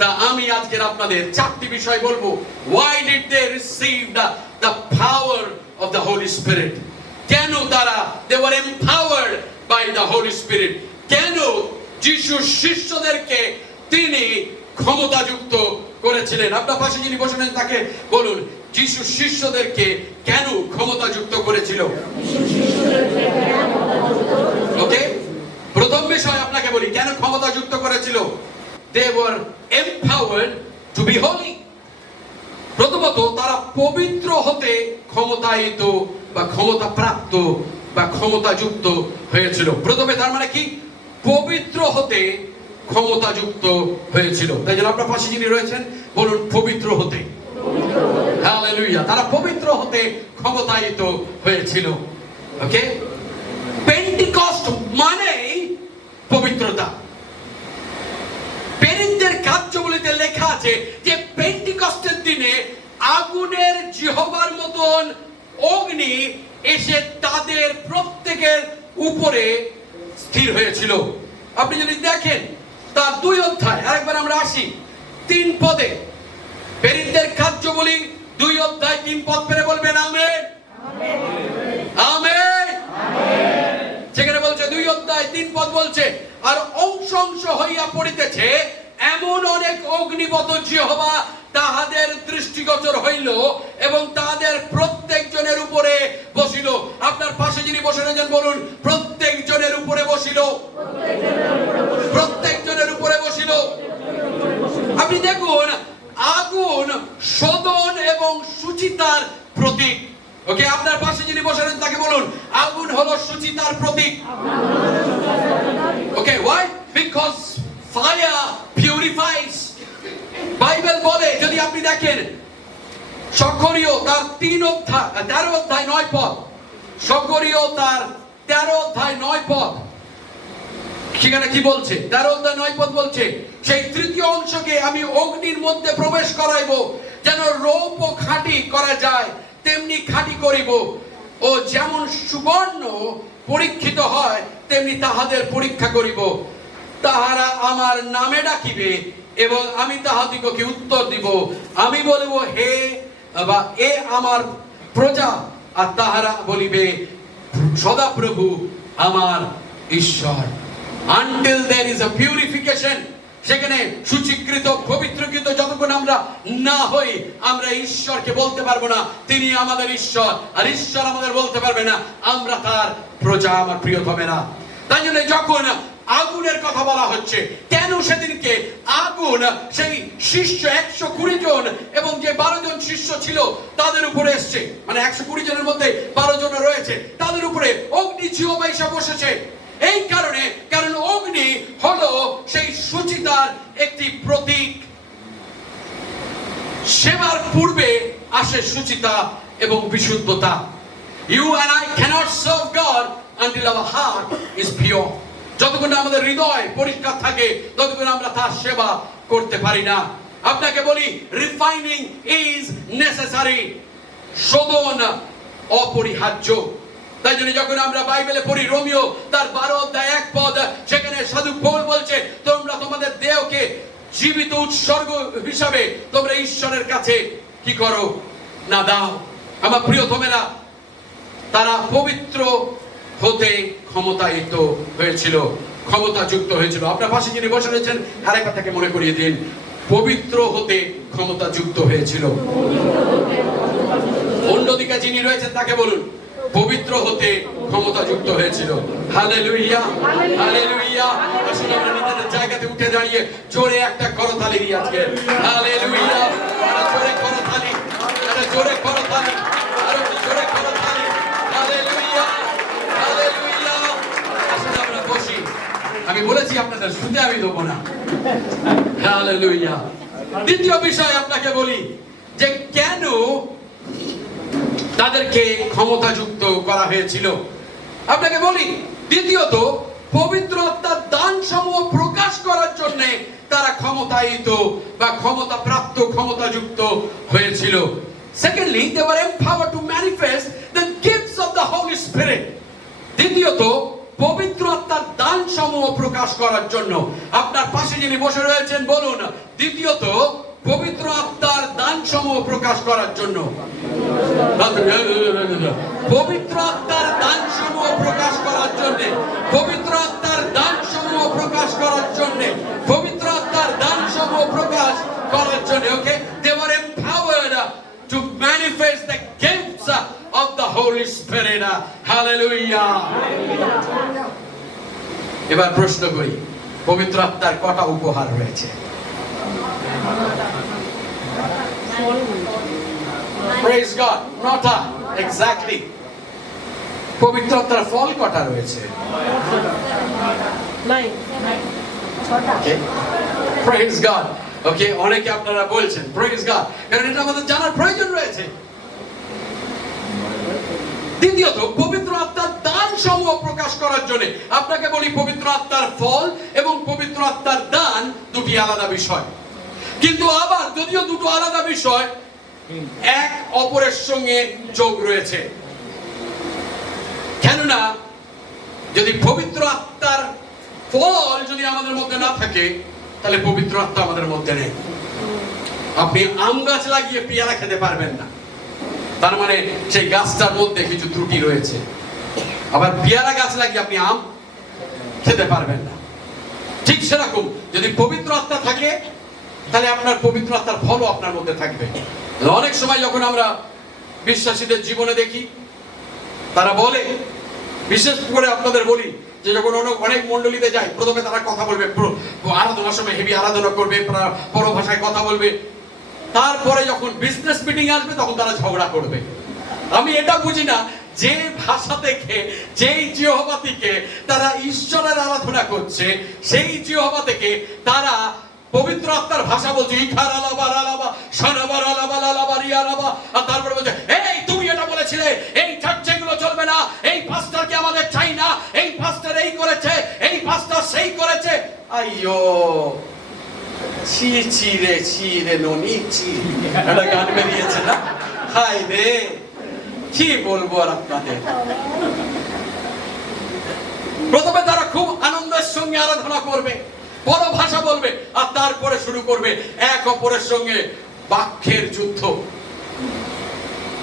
তা আমি আজকের আপনাদের 4টি বিষয় বলবো। Why did they receive the power of the Holy Spirit? কেন তারা they were empowered by the Holy Spirit? কেন যিশু শিষ্যদেরকে তিনি ক্ষমতাযুক্ত করেছিলেন? আপনার পাশে যিনি বসে আছেন তাকে বলুন, যিশু শিষ্যদেরকে কেন ক্ষমতাযুক্ত করেছিল? ওকে, প্রথম বিষয় আপনাকে বলি কেন ক্ষমতাযুক্ত করেছিল। They were empowered to be holy. প্রথমত তারা পবিত্র হতে ক্ষমতায়িত বা ক্ষমতা প্রাপ্ত বা ক্ষমতাযুক্ত হয়েছিল। প্রথমে তার মানে কি? পবিত্র হতে ক্ষমতাযুক্ত হয়েছিল। তাই জন্য আপনার পাশে যিনি রয়েছেন বলুন পবিত্র হতে। হালেলুয়া। তারা পবিত্র হতে ক্ষমতায়িত হয়েছিল। ওকে, পেন্টিকস্ট মানেই পবিত্রতা। পেরিনদের কার্যবলিতে লেখা আছে যে পেন্টিকস্টের দিনে আগুনের জিহ্বার মতন অগ্নি এসে তাদের প্রত্যেকের উপরে স্থির হয়েছিল। আপনি যদি দেখেন তার 2 অধ্যায়, আরেকবার আমরা আসি 3 পদে, পেরিনদের কার্যবলি 2 অধ্যায় 3 পদ পেরে বলবেন আমেন। আমেন। সেখানে বলছে 2 অধ্যায় 3 পদ বলছে, আর অংশ অংশ হইয়া পড়িতেছে, এমন অনেক অগ্নিবত যেহোবা তাহাদের দৃষ্টিগোচর হইল এবং তাদের প্রত্যেক জনের উপরে বসিল। আপনার পাশে যিনি বসে রয়েছেন বলুন, প্রত্যেক জনের উপরে বসিল। প্রত্যেক জনের উপরে বসিল। আপনি দেখুন, আগুন শোধন এবং সুচিতার প্রতীক। ওকে, আপনার পাশে যিনি বসে রয়েছেন তাকে বলুন, আগুন হলো সুচিতার প্রতীক। ওকে, why? Because fire purifies. Bible বলে, যদি আপনি দেখেন সকরিয় তার 13 অধ্যায় 9 পদ, সকরিয় তার 13 অধ্যায় 9 পদ, সেখানে কি বলছে? 13 অধ্যায় 9 পদ বলছে, সেই তৃতীয় অংশকে আমি অগ্নির মধ্যে প্রবেশ করাইব, যেন রৌপ্য খাঁটি করা যায় তেমনি খাঁটি করিব, ও যেমন সুবর্ণ পরীক্ষিত হয় তেমনি তাহাদের পরীক্ষা করিব। তাহারা আমার নামে ডাকিবে এবং আমি তাহাদিগকে উত্তর দিব। আমি বলিব, হে বা এ আমার প্রজা, আর তাহারা বলিবে, সদাপ্রভু আমার ঈশ্বর। Until there is a purification, সেখানে সূচীকৃত পবিত্রকৃত যতক্ষণ আমরা না হই, আমরা ঈশ্বরকে বলতে পারবো না তিনি আমাদের ঈশ্বর, আর ঈশ্বর আমাদের বলতে পারবে না আমরা তার প্রজা। আমার প্রিয়তমেরা, তাই জন্য যখন আগুনের কথা বলা হচ্ছে, কেন সেদিনকে আগুন সেই শিষ্য 120 জন এবং যে 12 জন শিষ্য ছিল তাদের উপরে এসছে, মানে 120 জনের মধ্যে 12 জন রয়েছে, তাদের উপরে অগ্নি জিহ্বা এসে বসেছে। এই কারণে, কারণ অগ্নি হলো সেই সুচিতার একটি প্রতীক। সেবার পূর্বে আসে সুচিতা এবং বিশুদ্ধতা। You and I cannot serve God until our heart is pure. যতক্ষণ আমাদের হৃদয় পরিষ্কার থাকে ততক্ষণ আমরা তার সেবা করতে পারি না। আপনাকে বলি, রিফাইনিং ইজ নেসেসারি, শোধন অপরিহার্য। তাই জন্য যখন আমরা বাইবেলে পড়ি রোমিও তার 12 অধ্যায় 1 পদ, সেখানে সাধু পৌল বলছে, তোমরা তোমাদের দেহকে জীবিত উৎসর্গ হিসাবে তোমরা ঈশ্বরের কাছে কি করো না দাও। আমার প্রিয়তমেরা, তারা পবিত্র হতে ক্ষমতায়িত হয়েছিল, ক্ষমতাযুক্ত হয়েছিল। আপনার পাশে যিনি বসে রয়েছেন আরেক কথাকে মনে করিয়ে দিন, পবিত্র হতে ক্ষমতাযুক্ত হয়েছিল। অন্যদিকে যিনি রয়েছেন তাকে বলুন, পবিত্র হতে ক্ষমতাযুক্ত হয়েছিল। Hallelujah, hallelujah. আসুন আমরা নিজেদের জায়গাতে উঠে দাঁড়িয়ে জোরে একটা করতালি দিই আজকে। হালেলুয়া, জোরে করতালি, জোরে করতালি, আরো জোরে করতালি। Hallelujah, hallelujah. আসুন আমরা বসি। আমি বলেছি আপনাদের শুনতে আমি দেবো না। হালেলুয়া। দ্বিতীয় বিষয় আপনাকে বলি যে কেন তাদেরকে ক্ষমতাযুক্ত করা হয়েছিল। আপনাকে বলি, দ্বিতীয়ত পবিত্র আত্মার দান সমূহ প্রকাশ করার জন্য তারা ক্ষমতায়িত বা ক্ষমতা প্রাপ্ত, ক্ষমতাযুক্ত হয়েছিল। Secondly, they were empowered to manifest the gifts of the Holy Spirit. দ্বিতীয়ত পবিত্র আত্মার দান সমূহ প্রকাশ করার জন্য। আপনার পাশে যিনি বসে রয়েছেন বলুন, দ্বিতীয়ত পবিত্র আত্মার দান সমূহ প্রকাশ করার জন্য। পবিত্র আত্মার দান সমূহ প্রকাশ করার জন্য, পবিত্র আত্মার দান সমূহ প্রকাশ করার জন্য, পবিত্র আত্মার দান সমূহ প্রকাশ করার জন্য। ওকে, they were empowered to manifest the gifts of the Holy Spirit. Hallelujah. এবার প্রশ্ন করি, পবিত্র আত্মার কটা উপহার রয়েছে? Praise God. নটা, exactly. পবিত্র আত্মার ফল কটা রয়েছে? Okay. Praise God. Okay, অনেকে আপনারা বলছেন praise God, কারণ এটা আমাদের জানার প্রয়োজন রয়েছে। দ্বিতীয়ত পবিত্র আত্মার দান সমূহ প্রকাশ করার জন্য। আপনাকে বলি, পবিত্র আত্মার ফল এবং পবিত্র আত্মার দান দুটি আলাদা বিষয়, কিন্তু আবার যদিও দুটো আলাদা বিষয়, এক অপরের সঙ্গে যোগ রয়েছে। কেননা যদি পবিত্র আত্মার ফল যদি আমাদের মধ্যে না থাকে, তাহলে পবিত্র আত্মা আমাদের মধ্যে নেই। আপনি আম গাছ লাগিয়ে পেয়ারা খেতে পারবেন না, তার মানে সেই গাছটার মধ্যে কিছু ত্রুটি রয়েছে। আবার পেয়ারা গাছ লাগিয়ে আপনি আম খেতে পারবেন না। ঠিক সেরকম যদি পবিত্র আত্মা থাকে তাহলে আপনার পবিত্র আত্মার ফলও আপনার মধ্যে থাকবে। অনেক সময় যখন আমরা বিশ্বাসীদের জীবনে দেখি, তারা বলে, বিশেষ করে আপনাদের বলি যে যখন অনেক মণ্ডলীতে যায়, প্রথমে তারা কথা বলবে, আরাধনার সময় হেভি আরাধনা করবে, পরভাষায় কথা বলবে, তারপরে যখন বিজনেস মিটিং আসবে তখন তারা ঝগড়া করবে। আমি এটা বুঝি না, যে ভাষা থেকে, যেই জিহ্বা থেকে তারা ঈশ্বরের আরাধনা করছে, সেই জিহ্বা থেকে তারা পবিত্র আত্মার ভাষা বলছে, আর তারপরে বলছে, এই তুমি এটা বলেছিলে, এই চার্চে গুলো চলবে না, এই পাস্টারকে আমাদের চাই না, এই পাস্টার এই করেছে, এই পাস্টার সেই করেছে। আইয়ো ছি ছি রে ননি ছি, একটা গান বেরিয়েছে না, হাই রে কি বলবো আর আপনাদের। প্রথমে তারা খুব আনন্দের সঙ্গে আরাধনা করবে, বড় ভাষা বলবে, আর তারপরে শুরু করবে এক অপরের সঙ্গে বাক্যের যুদ্ধ।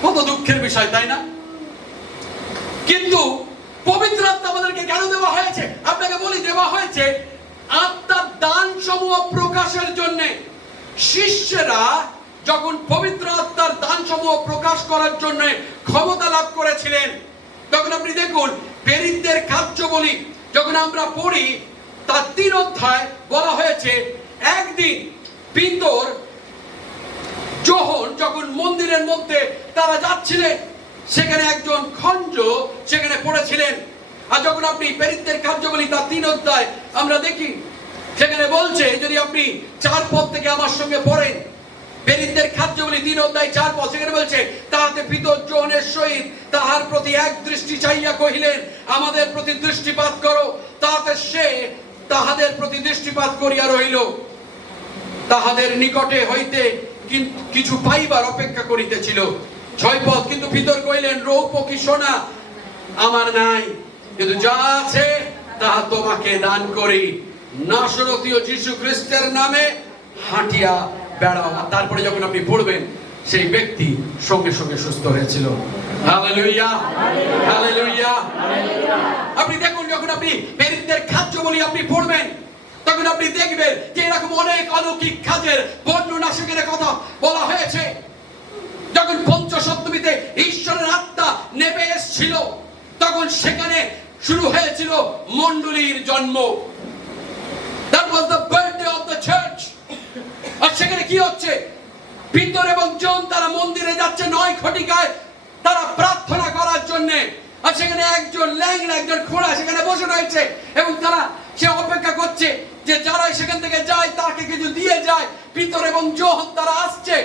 কত দুঃখের বিষয়, তাই না? কিন্তু পবিত্র আত্মা আমাদেরকে কেন দেওয়া হয়েছে? আপনাকে বলি, দেওয়া হয়েছে আত্মার দান সমূহ প্রকাশের জন্য। শিষ্যরা যখন পবিত্র আত্মার দান সমূহ প্রকাশ করার জন্য ক্ষমতা লাভ করেছিলেন, তখন আপনি দেখুন প্রেরিতদের কার্যাবলী যখন আমরা পড়ি, তার 3 অধ্যায় বলা হয়েছে, একদিন পিতর যখন মন্দিরের মধ্যে তারা যাচ্ছিলেন, সেখানে একজন খঞ্জ সেখানে পড়েছিলেন। আর যখন আপনি প্রেরিতদের কার্যাবলী তার 3 অধ্যায় আমরা দেখি, সেখানে বলছে, যদি আপনি 4 পদ থেকে আমার সঙ্গে পড়েন, প্রেরিতদের কার্যাবলী 3 অধ্যায় 4 পদ, সেখানে বলছে, তাহাতে পিতর যোহনের সহিত তাহার প্রতি এক দৃষ্টি চাইয়া কহিলেন, আমাদের প্রতি দৃষ্টিপাত করো। তাহাতে সে তাহাদের প্রতি দৃষ্টিপাত করিয়া রহিল, তাহাদের নিকটে হইতে কিছু পাইবার অপেক্ষা করিতেছিল। 6 পদ, কিন্তু পিতর কহিলেন, রৌপ্য কি সোনা আমার নাই, কিন্তু যা আছে তাহা তোমাকে দান করি, নাসরতীয় যীশু খ্রিস্টের নামে হাঁটিয়া বেড়াও। তারপরে যখন আপনি পড়বেন, সেই ব্যক্তি সঙ্গে সঙ্গে সুস্থ হয়েছিল। Hallelujah, hallelujah. আপনি দেখুন, যখন আপনি প্রেরিতদের কার্যাবলী আপনি পড়বেন, তখন আপনি দেখবেন যে এরকম অনেক অলৌকিক কাজের বর্ণনা সেখানে কথা বলা হয়েছে। যখন পঞ্চসপ্তমীতে ঈশ্বরের আত্মা নেমে এসেছিল, তখন সেখানে শুরু হয়েছিল মণ্ডলীর জন্ম। That was the birthday of the church. আর সেখানে কি হচ্ছে? পিতর এবং জন তারা মন্দিরে যাচ্ছে 9 ঘটিকায়, তারা প্রার্থনা করার জন্য। আর সেখানে একজন ল্যাংড়া, একজন খোঁড়া সেখানে বসে রয়েছে, এবং তারা সে অপেক্ষা করছে যে যারাই সেখান থেকে যায় তাকে কিছু দিয়ে যায়। পিতর এবং জন তারা আসছে,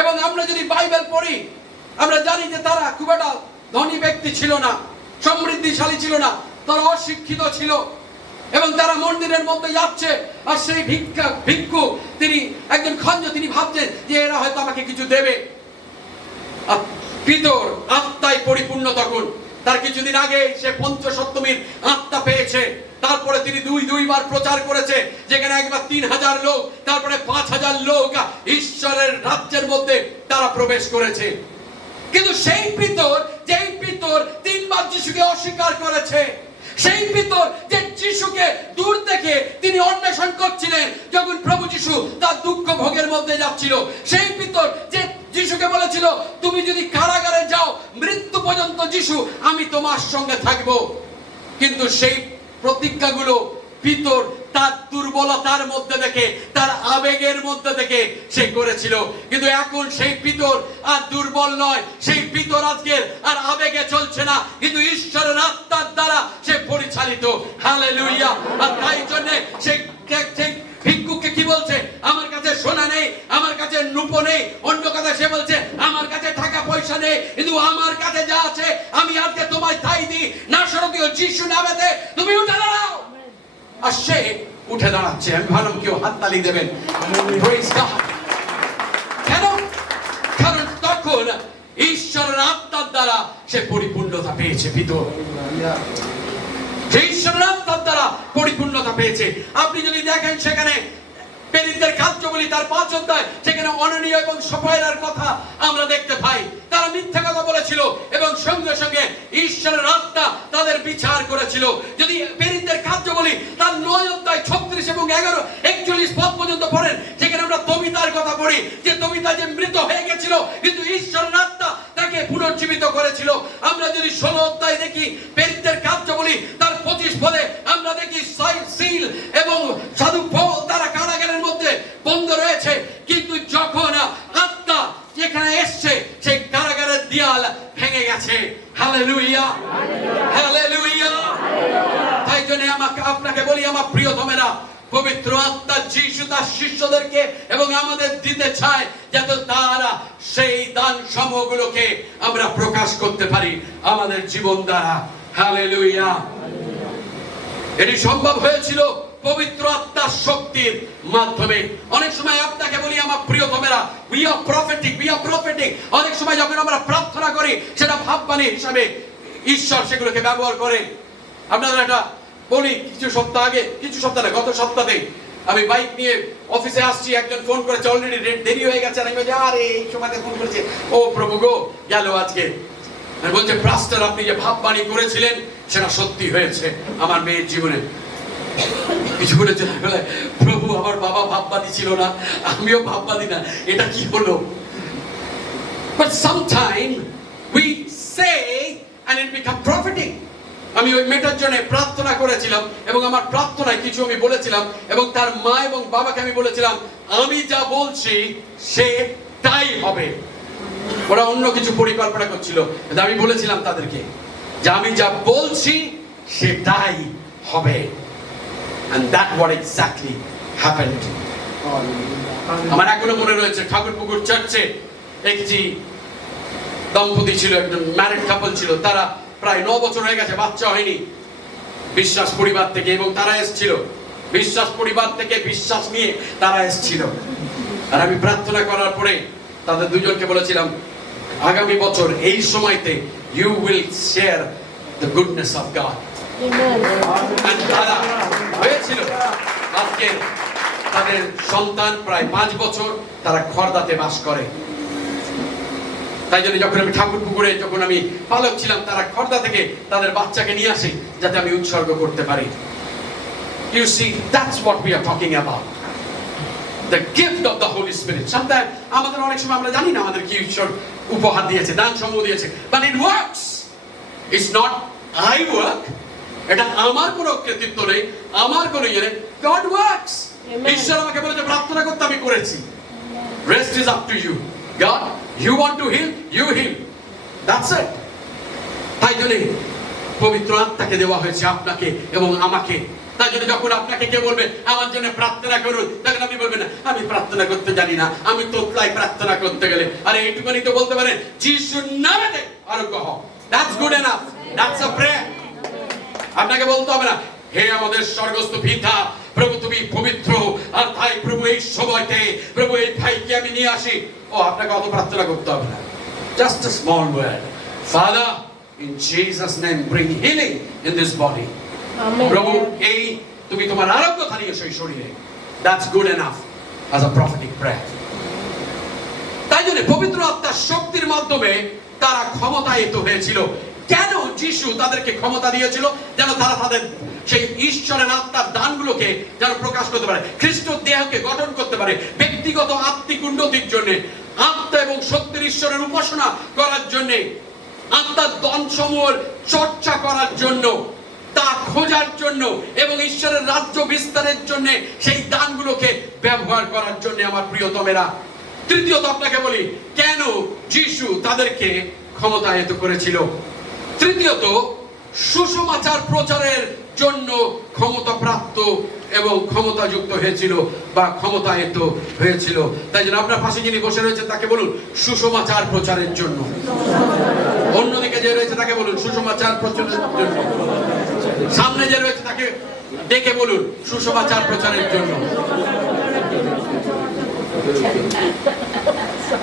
এবং আমরা যদি বাইবেল পড়ি, আমরা জানি যে তারা খুব একটা ধনী ব্যক্তি ছিল না, সমৃদ্ধিশালী ছিল না, তারা অশিক্ষিত ছিল, এবং তারা মন্দিরের মধ্যে যাচ্ছে। আর সেই ভিক্ষু তিনি একজন খঞ্জ, তিনি ভাবছেন যে এরা হয়তো আমাকে কিছু দেবে। আর পিতর আত্মায় পরিপূর্ণ, তখন তার কিছুদিন আগে সে পঞ্চসপ্তমীর আত্মা পেয়েছে। তারপরে তিনি দুইবার প্রচার করেছে, যেখানে একবার 3000 লোক, তারপরে 5000 লোক ঈশ্বরের রাজ্যের মধ্যে তারা প্রবেশ করেছে। কিন্তু সেই পিতর, যেই পিতর 3 বার যিশুকে অস্বীকার করেছে, সেই পিতর যে যিশুকে দূর থেকে তিনি অন্বেষণ করছিলেন যখন প্রভু যিশু তার দুঃখ ভোগের মধ্যে যাচ্ছিল, সেই পিতর যে যিশুকে বলেছিল, তুমি যদি কারাগারে যাও মৃত্যু পর্যন্ত যিশু আমি তোমার সঙ্গে থাকব। কিন্তু সেই প্রতিজ্ঞাগুলো পিতর তার দুর্বলতার মধ্যে থেকে, তার আবেগের মধ্যে থেকে সে করেছিল। কিন্তু এখন সেই পিতর আর দুর্বল নয়, সেই পিতর আজকে আর আবেগে চলছে না, কিন্তু ঈশ্বরের আত্মার দ্বারা সে পরিচালিত। হালেলুয়া। আর তাই জন্য সেই ভিক্ষুককে কি বলছে? আমার কাছে সোনা নেই, আমার কাছে রূপো নেই, অন্য কথা সে বলছে আমার কাছে টাকা পয়সা নেই, কিন্তু আমার কাছে যা আছে আমি আজকে তোমায় তাই দিই, নাসরতীয় যিশু নামেতে তুমি উঠে দাঁড়াও। আর সে উঠে দাঁড়াচ্ছে। আমি ভাবলাম কেউ হাততালি দেবেন। কেন? কারণ তখন ঈশ্বরের আত্মার দ্বারা সে পরিপূর্ণতা পেয়েছে। ভিতর ঈশ্বরের আত্মার দ্বারা পরিপূর্ণতা পেয়েছে। আপনি যদি দেখেন সেখানে প্রেরিতদের কার্যাবলী তার 5 অধ্যায়, সেখানে অনানিয়া এবং সফায়রার কথা আমরা দেখতে পাই। তারা মিথ্যা কথা ঈশ্বরের আত্মা তাদের বিচার করেছিল। যদি প্রেরিতদের কার্য বলি, তার 9 অধ্যায় 36 এবং 41 পদ পর্যন্ত পড়েন, যেখানে আমরা তবিতার কথা পড়ি, যে তবিতা যে মৃত হয়ে গেছিল, কিন্তু ঈশ্বরের আত্মা তাকে পুনর্জীবিত করেছিল। আমরা যদি 16 অধ্যায় দেখি প্রেরিতদের কার্য বলি, তার 25 পদে আমরা দেখি সিল এবং সাধু পৌল তারা কারাগারের মধ্যে বন্ধ রয়েছে, কিন্তু যখন আত্মা এখানে এসছে, সেই কারাগারের দেয়াল ভেঙে গেছে। Hallelujah, hallelujah. তাই জন্য আমাকে আপনাকে বলি, আমার প্রিয়তমেরা, পবিত্র আত্মা যিশু তার শিষ্যদেরকে এবং আমাদের দিতে চায়, যাতে তারা সেই দান সমূহগুলোকে আমরা প্রকাশ করতে পারি আমাদের জীবন দ্বারা। হালেলুয়া। এটি সম্ভব হয়েছিল পবিত্র আত্মার শক্তির মাধ্যমে। অনেক সময় আপনাকে বলি আমার প্রিয়তমেরা, we are prophetic। অনেক সময় যখন আমরা প্রার্থনা করি, সেটা ভাববাণী হিসাবে ঈশ্বর সেগুলোকে ব্যবহার করে। আপনাদের একটা বলি, কিছু সপ্তাহ না, গত সপ্তাহে আমি বাইক নিয়ে অফিসে আসছি, একজন ফোন করেছে, অলরেডি দেরি হয়ে গেছে। আমি বলছি, আরে এই সময়তে ফোন করেছে, ও প্রভু গো, গেল আজকে। বলছে, পাস্টার আপনি যে ভাববাণী করেছিলেন সেটা সত্যি হয়েছে আমার মেয়ের জীবনে। কিছু বলেছে, প্রভু আমার বাবা ভাববাদী ছিল না, আমিও ভাববাদী না, এটা কি হলো? But sometimes we say and it become prophetic. আমি ওই মেয়েটার জন্য প্রার্থনা করেছিলাম এবং আমার প্রার্থনায় কিছু আমি বলেছিলাম এবং তার মা এবং বাবাকে আমি বলেছিলাম, আমি যা বলছি সেটাই হবে। ওরা অন্য কিছু পরিকল্পনা করছিল, আমি বলেছিলাম তাদেরকে যে আমি যা বলছি সেটাই হবে। And that what exactly happened. আমার এখনো মনে রয়েছে, ঠাকুরপুকুর চার্চে একটি দম্পতি ছিল, একজন ম্যারিড কাপল ছিল, তারা প্রায় 9 বছর হয়ে গেছে, বাচ্চা হয়নি, বিশ্বাস পরিবার থেকে, এবং তারা এসেছিল বিশ্বাস পরিবার থেকে, বিশ্বাস নিয়ে তারা এসেছিল। আর আমি প্রার্থনা করার পরে তাদের দুজনকে বলেছিলাম, আগামী বছর এই সময়তে you will share the goodness of God. তারা হয়েছিল। আজকে তাদের সন্তান প্রায় 5 বছর, তারা খর্দাতে বাস করে। তাই জন্য যখন আমি ঠাকুরপুকুরে যখন আমি পালক ছিলাম, তারা খর্দা থেকে তাদের বাচ্চাকে নিয়ে আসে যাতে আমি উৎসর্গ করতে পারি। You see, that's what we are talking about. The gift of the Holy Spirit. Sometimes আমাদের অনেক সময় আমরা জানি না আমাদের কি ঈশ্বর উপহার দিয়েছে, দান সমূহ দিয়েছে, but it works. It's not I work. এটা আমার কোনো কৃতিত্ব নেই, আমার কোনো ইয়ে নেই। God works. ঈশ্বর আমাকে বলেছে প্রার্থনা করতে, আমি করেছি। Rest is up to you. God, you want to heal, you heal. That's it. তাই জন্য পবিত্র আত্মাকে দেওয়া হয়েছে আপনাকে এবং আমাকে। তাই জন্য যখন আপনাকে কে বলবে আমার জন্য প্রার্থনা করুন, তখন আপনি বলবেন না আমি প্রার্থনা করতে জানি না, আমি তোতলাই প্রার্থনা করতে গেলে। আরে এইটুকুনি তো বলতে পারেন, যিশুর নামেতে আরোগ্য হও। That's good enough. That's a prayer. আপনাকে বলতে হবে না, হে আমাদের স্বর্গস্থ পিতা, প্রভু তুমি পবিত্র, আর তাই প্রভু এই সময়তে প্রভু এই ভাইকে আমি নিয়ে আসি। ও আপনাকে অত প্রার্থনা করতে হবে না। Just a small word. Father, in Jesus' name, bring healing in this body. Amen. প্রভু এই তুমি তোমার আরোগ্যতা নিয়ে এসো এই শরীরে। That's good enough as a prophetic prayer. তাই জন্য পবিত্র আত্মার শক্তির মাধ্যমে তারা ক্ষমতায়িত হয়েছিল। কেন যিশু তাদেরকে ক্ষমতা দিয়েছিল? যেন তারা তাদের সেই ঈশ্বরের আত্মার দানগুলোকে যেন প্রকাশ করতে পারে, খ্রিস্ট দেহকে গঠন করতে পারে, ব্যক্তিগত আত্মিক উন্নতির জন্য, আত্মা এবং সত্যের ঈশ্বরের উপাসনা করার জন্য, আত্মার দানসমূহের চর্চা করার জন্য, তা খোঁজার জন্য এবং ঈশ্বরের রাজ্য বিস্তারের জন্য সেই দানগুলোকে ব্যবহার করার জন্য। আমার প্রিয়তমেরা, তৃতীয়ত আপনাকে বলি কেন যিশু তাদেরকে ক্ষমতায়িত করেছিল। তৃতীয়ত, সুসমাচার প্রচারের জন্য ক্ষমতাপ্রাপ্ত এবং ক্ষমতাযুক্ত হয়েছিল বা ক্ষমতায়িত হয়েছিল। তাই জন্য আপনার পাশে যিনি বসে রয়েছে তাকে বলুন সুসমাচার প্রচারের জন্য। অন্যদিকে যে রয়েছে তাকে বলুন সুসমাচার প্রচারের জন্য। সামনে যে রয়েছে তাকে ডেকে বলুন সুসমাচার প্রচারের জন্য।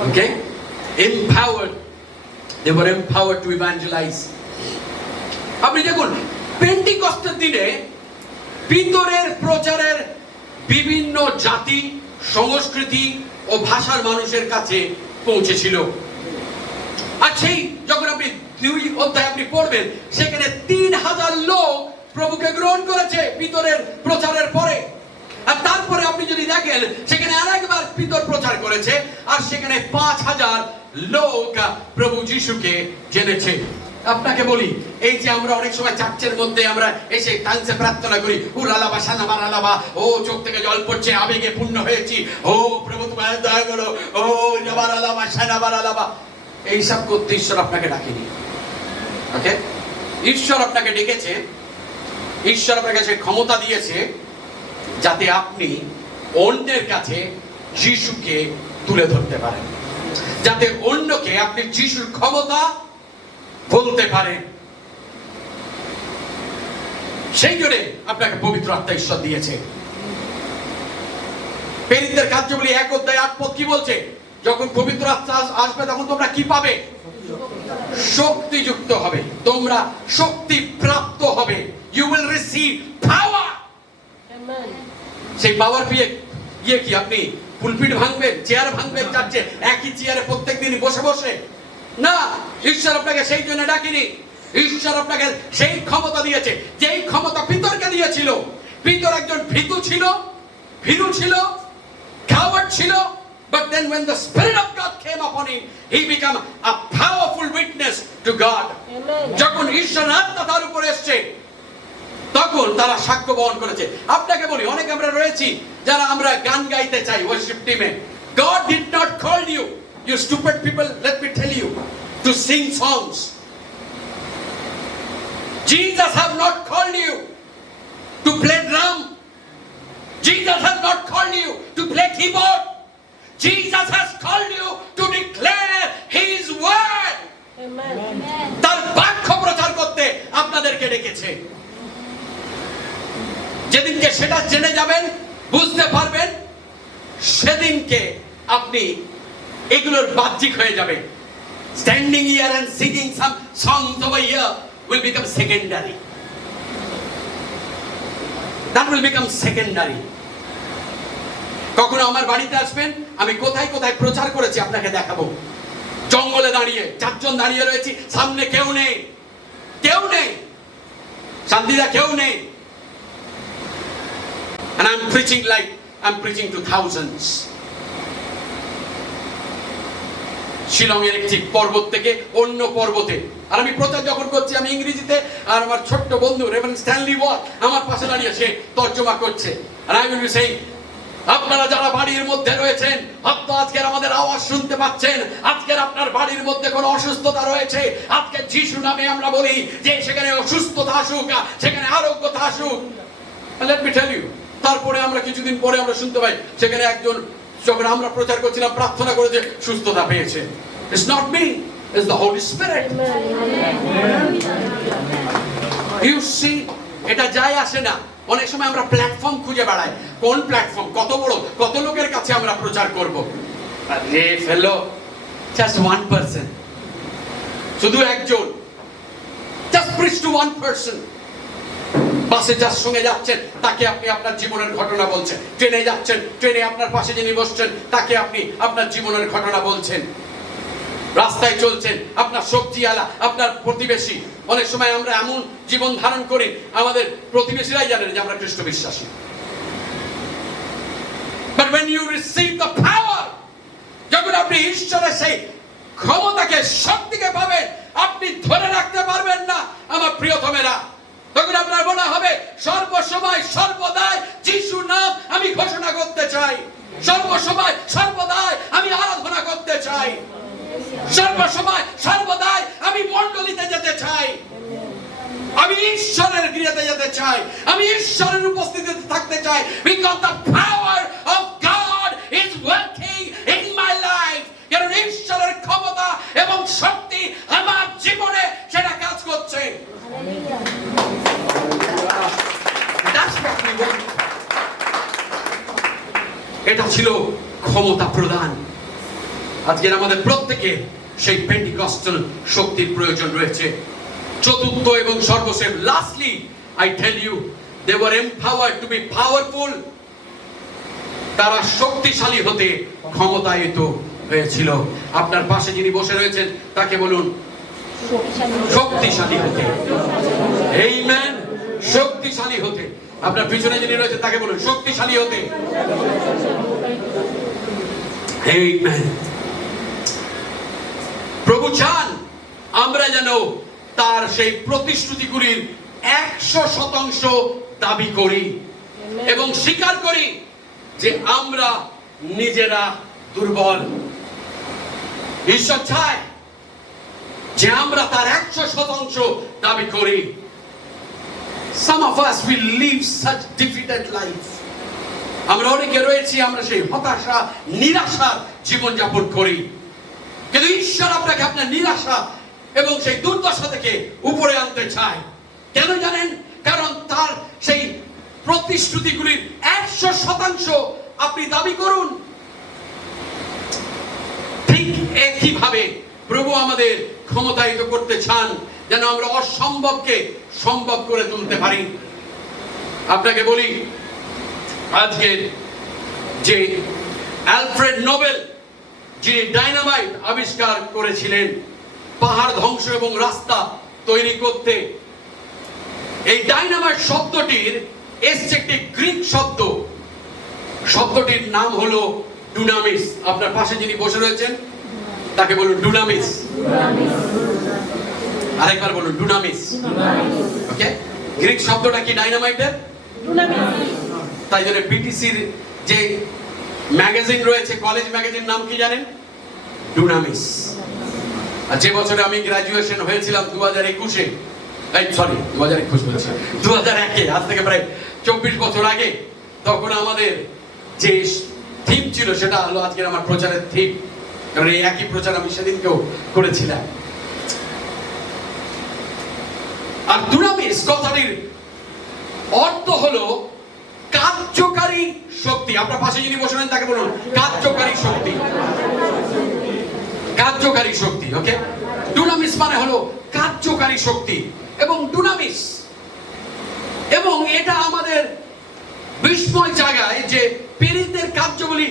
Okay? Empowered. They were empowered to evangelize. আপনি দেখুন পেন্টিকস্টের দিনে ভিতরের প্রচারের বিভিন্ন জাতি, সংস্কৃতি ও ভাষার মানুষের কাছে পৌঁছেছিল। আর সেই যখন আপনি 2 অধ্যায় আপনি পড়বেন, সেখানে 3000 লোক প্রভুকে গ্রহণ করেছে পিতরের প্রচারের পরে। আর তারপরে আপনি যদি দেখেন সেখানে আরেকবার পিতর প্রচার করেছে, আর সেখানে 5000 লোক প্রভু যিশুকে জেনেছে। আপনাকে বলি, এই যে আমরা অনেক সময় চার্চের মধ্যে আমরা এসে টানসে প্রার্থনা করি, উরালাবা সানাবারালাবা, ও চোখ থেকে জল পড়ছে, আবেগে পূর্ণ হয়েছি, ও প্রভু তোমার দয়া করো, ও নাবারালাবা সানাবারালাবা, এইসব করতে ঈশ্বর আপনাকে ডাকেনি। ওকে, ঈশ্বর আপনাকে ডেকেছে, ঈশ্বর আপনাকে সে ক্ষমতা দিয়েছে যাতে আপনি অন্যের কাছে যিশুকে তুলে ধরতে পারেন, যাতে অন্যকে আপনি যিশুর ক্ষমতা বলতে পারেন। সেই জন্য আপনাকে পবিত্র আত্মা ঈশ্বর দিয়েছে। প্রেরিতদের কার্যাবলী 1 অধ্যায় 8 পদ কি বলছে? যখন পবিত্র আত্মা আসবে তখন তোমরা কি পাবে? শক্তিযুক্ত হবে, তোমরা শক্তি প্রাপ্ত হবে। You will receive power. সেই পাওয়ার পেয়ে গিয়ে কি আপনি পুলপিট ভাঙবেন, চেয়ার ভাঙবেন চার্চে, একই চেয়ারে প্রত্যেকদিন বসে বসে? না, ঈশ্বর আপনাকে সেই জন্য ডাকেনি। ঈশ্বর আপনাকে সেই ক্ষমতা দিয়েছে যেই ক্ষমতা পিতরকে দিয়েছিল। পিতর একজন ভীতু ছিল, ভীরু ছিল, coward ছিল, but then when the Spirit of God came upon him, he became a powerful witness to God. যখন ঈশ্বরের আত্মা তার উপরে এসেছে তখন তারা সাক্ষ্য বহন করেছে। আপনাকে বলি, অনেক আমরা রয়েছি যারা আমরা গান গাইতে চাই ওয়ার্শিপ টিমে। God did not call you, you stupid people, let me tell you, to sing songs. Jesus have not called you to play drum. Jesus has not called you to play keyboard. Jesus has called you to declare his word. Amen. তার বাক্য প্রচার করতে আপনাদেরকে ডেকেছে। যেদিনকে সেটা জেনে যাবেন, বুঝতে পারবেন, সেদিনকে আপনি এগুলোর বাহ্যিক হয়ে যাবে। Standing here and singing some songs over here will become secondary. That will become secondary. কখনো আমার বাড়িতে আসবেন, আমি কোথায় কোথায় প্রচার করেছি আপনাকে দেখাবো। জঙ্গলে দাঁড়িয়ে 4 জন দাঁড়িয়ে রয়েছি, সামনে কেউ নেই, কেউ নেই, শান্তিদা কেউ নেই, and I'm preaching like I'm preaching to thousands. শিলংয়ের একটি পর্বত থেকে অন্য পর্বতে, আর আমি প্রচার যখন করছি আমি ইংরেজিতে, আর আমার ছোট্ট বন্ধু রেভারেন্ড স্ট্যানলি ওয়াট আমার পাশে দাঁড়িয়ে সে তর্জমা করছে। আর আমি বলি, সেই আপনারা যারা বাড়ির মধ্যে রয়েছেন, হয়তো আজকের আমাদের আওয়াজ শুনতে পাচ্ছেন, আজকের আপনার বাড়ির মধ্যে কোনো অসুস্থতা রয়েছে, আজকে যিশু নামে আমরা বলি যে সেখানে অসুস্থতা আসুক, সেখানে আরোগ্যতা আসুক। Let me tell you, তারপরে আমরা কিছুদিন পরে আমরা শুনতে পাই সেখানে একজন, যখন আমরা প্রচার করছিলাম, প্রার্থনা করে যে সুস্থতা পেয়েছে। It's not me, it's the Holy Spirit. You see, এটা যায় আসে না। অনেক সময় আমরা প্ল্যাটফর্ম খুঁজে বেড়াই, কোন প্ল্যাটফর্ম, কত বড়, কত লোকের কাছে আমরা প্রচার করব। আরে ফেলো, just one person, শুধু একজন, just preach to one person. বাসে যার সঙ্গে যাচ্ছেন তাকে আপনি আপনার জীবনের ঘটনা বলছেন, ট্রেনে যাচ্ছেন, ট্রেনে আপনার পাশে যিনি বসছেন তাকে আপনি আপনার জীবনের ঘটনা বলছেন, রাস্তায় চলছেন, আপনার সবজিওয়ালা, আপনার প্রতিবেশী। অনেক সময় আমরা এমন জীবন ধারণ করি, আমাদের প্রতিবেশীরাই জানেন যে আমরা খ্রিস্ট বিশ্বাসী। But when you receive the power, যখন আপনি ঈশ্বরের সেই ক্ষমতাকে, শক্তিকে পাবেন, আপনি ধরে রাখতে পারবেন না আমার প্রিয়তমেরা। তখন আপনার মনে হবে সর্বসময় সর্বদাই যিশুর নাম আমি ঘোষণা করতে চাই, সর্বসময় সর্বদাই আমি আরাধনা করতে চাই, সর্বসময় সর্বদাই আমি মণ্ডলীতে যেতে চাই, আমি ঈশ্বরের গৃহে যেতে চাই, আমি ঈশ্বরের উপস্থিতিতে থাকতে চাই। Because the power of God is working in my life. কারণ ঈশ্বরের ক্ষমতা এবং শক্তি আমার জীবনে সেটা কাজ করছে। এটা ছিল ক্ষমতা প্রদান। আজকের আমাদের প্রত্যেকে সেই পেন্টিকস্টাল শক্তির প্রয়োজন রয়েছে। চতুর্থ এবং সর্বশেষ, lastly I tell you, they were empowered to be powerful. তারা শক্তিশালী হতে ক্ষমতায়িত হয়েছিল। আপনার পাশে যিনি বসে রয়েছেন তাকে বলুন, শক্তিশালী হতে। আমেন। শক্তিশালী হতে। আপনার পিছনে যিনি রয়েছে তাকে বলুন শক্তিশালী হতে। আমেন। প্রভু চান আমরা যেন তার সেই প্রতিশ্রুতিগুলির 100% দাবি করি এবং স্বীকার করি যে আমরা নিজেরা দুর্বল। ঈশ্বর চায় যে আমরা তার 100% দাবি করি। Some of us will live such defeated life. আমরা অনেকে রয়েছি আমরা সেই হতাশা নিরাশার জীবন যাপন করি, কিন্তু ঈশ্বর আপনাকে আপনার নিরাশা এবং সেই দুর্দশা থেকে উপরে আনতে চায়। কেন জানেন? কারণ তার সেই প্রতিশ্রুতিগুলির 100% আপনি দাবি করুন। ঠিক একইভাবে প্রভু আমাদের ক্ষমতায়িত করতে চান যেন আমরা অসম্ভবকে সম্ভব করে তুলতে পারি। আপনাকে বলি, আজকের যে অ্যালফ্রেড নোবেল যিনি ডাইনামাইট আবিষ্কার করেছিলেন পাহাড় ধ্বংস এবং রাস্তা তৈরি করতে, এই ডাইনামাইট শব্দটির এসছে একটি গ্রিক শব্দ। শব্দটির নাম হলো ডুনামিস। আপনার পাশে যিনি বসে রয়েছেন তাকে বলুন ডুনামিস। আরেকবার বলুন ডুনামিস। ওকে, গ্রিক শব্দটা কি ডাইনামাইটের? তাই জন্য বিটিসির যে ম্যাগাজিন রয়েছে, কলেজ ম্যাগাজিন নাম কি জানেন? ডুনামিস। আর যে বছরে আমি গ্রাজুয়েশন হয়েছিলাম 2021-এ, সরি 2021 বলছি, 2001-এ, আজ থেকে প্রায় 24 বছর আগে, তখন আমাদের যে থিম ছিল সেটা হলো আজকের আমার প্রচারের থিম। কারণ এই একই প্রচার আমি সেদিনকেও করেছিলাম। আর ডুনামিস কথাটির অর্থ হলো কার্যকারী শক্তি। আপনার পাশে যিনি বসেন তাকে বলুন কার্যকারী শক্তি। কার্যকারী শক্তি। ওকে, ডুনামিস মানে হলো কার্যকারী শক্তি এবং ডুনামিস, এবং এটা আমাদের বিস্ময় জায়গায় যে প্রেরিতের কার্যগুলি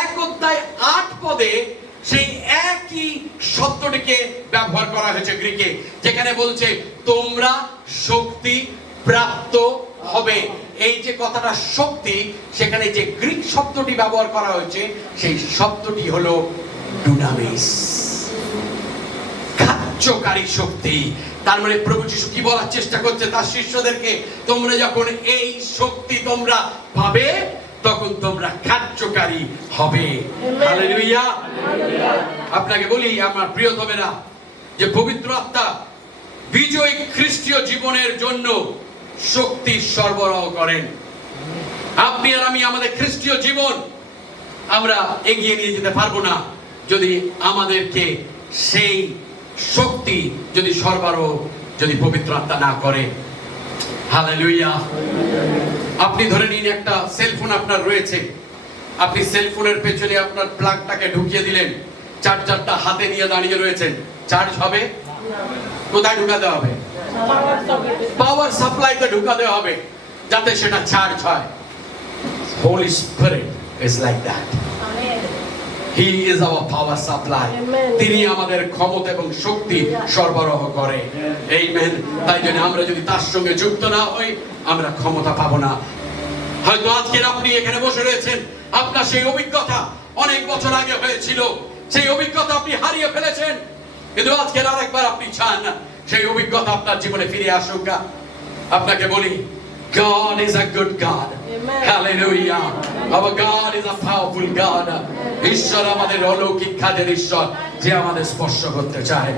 1 অধ্যায় 8 পদে সেই একই শব্দটিকে ব্যবহার করা হয়েছে গ্রিকে, যেখানে বলছে তোমরা শক্তি প্রাপ্ত হবে। এই যে কথাটা শক্তি, সেখানে যে গ্রিক শব্দটি ব্যবহার করা হয়েছে সেই শব্দটি হলো ডুনামিস, কার্যকারী শক্তি। তার মানে প্রভু যিশু কি বলার চেষ্টা করছে তার শিষ্যদেরকে, তোমরা যখন এই শক্তি তোমরা পাবে তখন তোমরা কার্যকারী হবে। হালেলুয়া। আপনাকে বলি আমার প্রিয়তমেরা, যে পবিত্র আত্মা বিজয়ী খ্রিস্টীয় জীবনের জন্য শক্তি সরবরাহ করেন। আপনি আর আমি আমাদের খ্রিস্টীয় জীবন আমরা এগিয়ে নিয়ে যেতে পারবো না যদি আমাদেরকে সেই শক্তি যদি সরবরাহ যদি পবিত্র আত্মা না করে। হালেলুয়া। আপনি ধরে নিন একটা সেলফোন আপনার রয়েছে, আপনি সেলফোনের পেছনে আপনার প্লাগটাকে ঢুকিয়ে দিলেন, চার্জারটা হাতে নিয়ে দাঁড়িয়ে রয়েছেন, চার্জ হবে? কোথায় ঢুকাতে হবে? পাওয়ার সাপ্লাইতে ঢুকাতে হবে যাতে সেটা চার্জ হয়। Holy Spirit is like that. He is our power supply. তিনি আমাদের ক্ষমতা এবং শক্তি সরবরাহ করে। আমেন। তাই জন্য আমরা যদি তার সঙ্গে যুক্ত না হই আমরা ক্ষমতা পাবো না। হয়তো আজকে আপনি এখানে বসে রয়েছেন, আপনার সেই অভিজ্ঞতা অনেক বছর আগে হয়েছিল, সেই অভিজ্ঞতা আপনি হারিয়ে ফেলেছেন, কিন্তু আজকে আরেকবার আপনি চান সেই অভিজ্ঞতা আপনার জীবনে ফিরে আসুক। আপনাকে বলি, God is a good God. Amen. Hallelujah. Our God is a powerful God. ঈশ্বর আমাদের অলৌকিক কাজের ঈশ্বর, যে আমাদের স্পর্শ করতে চায়।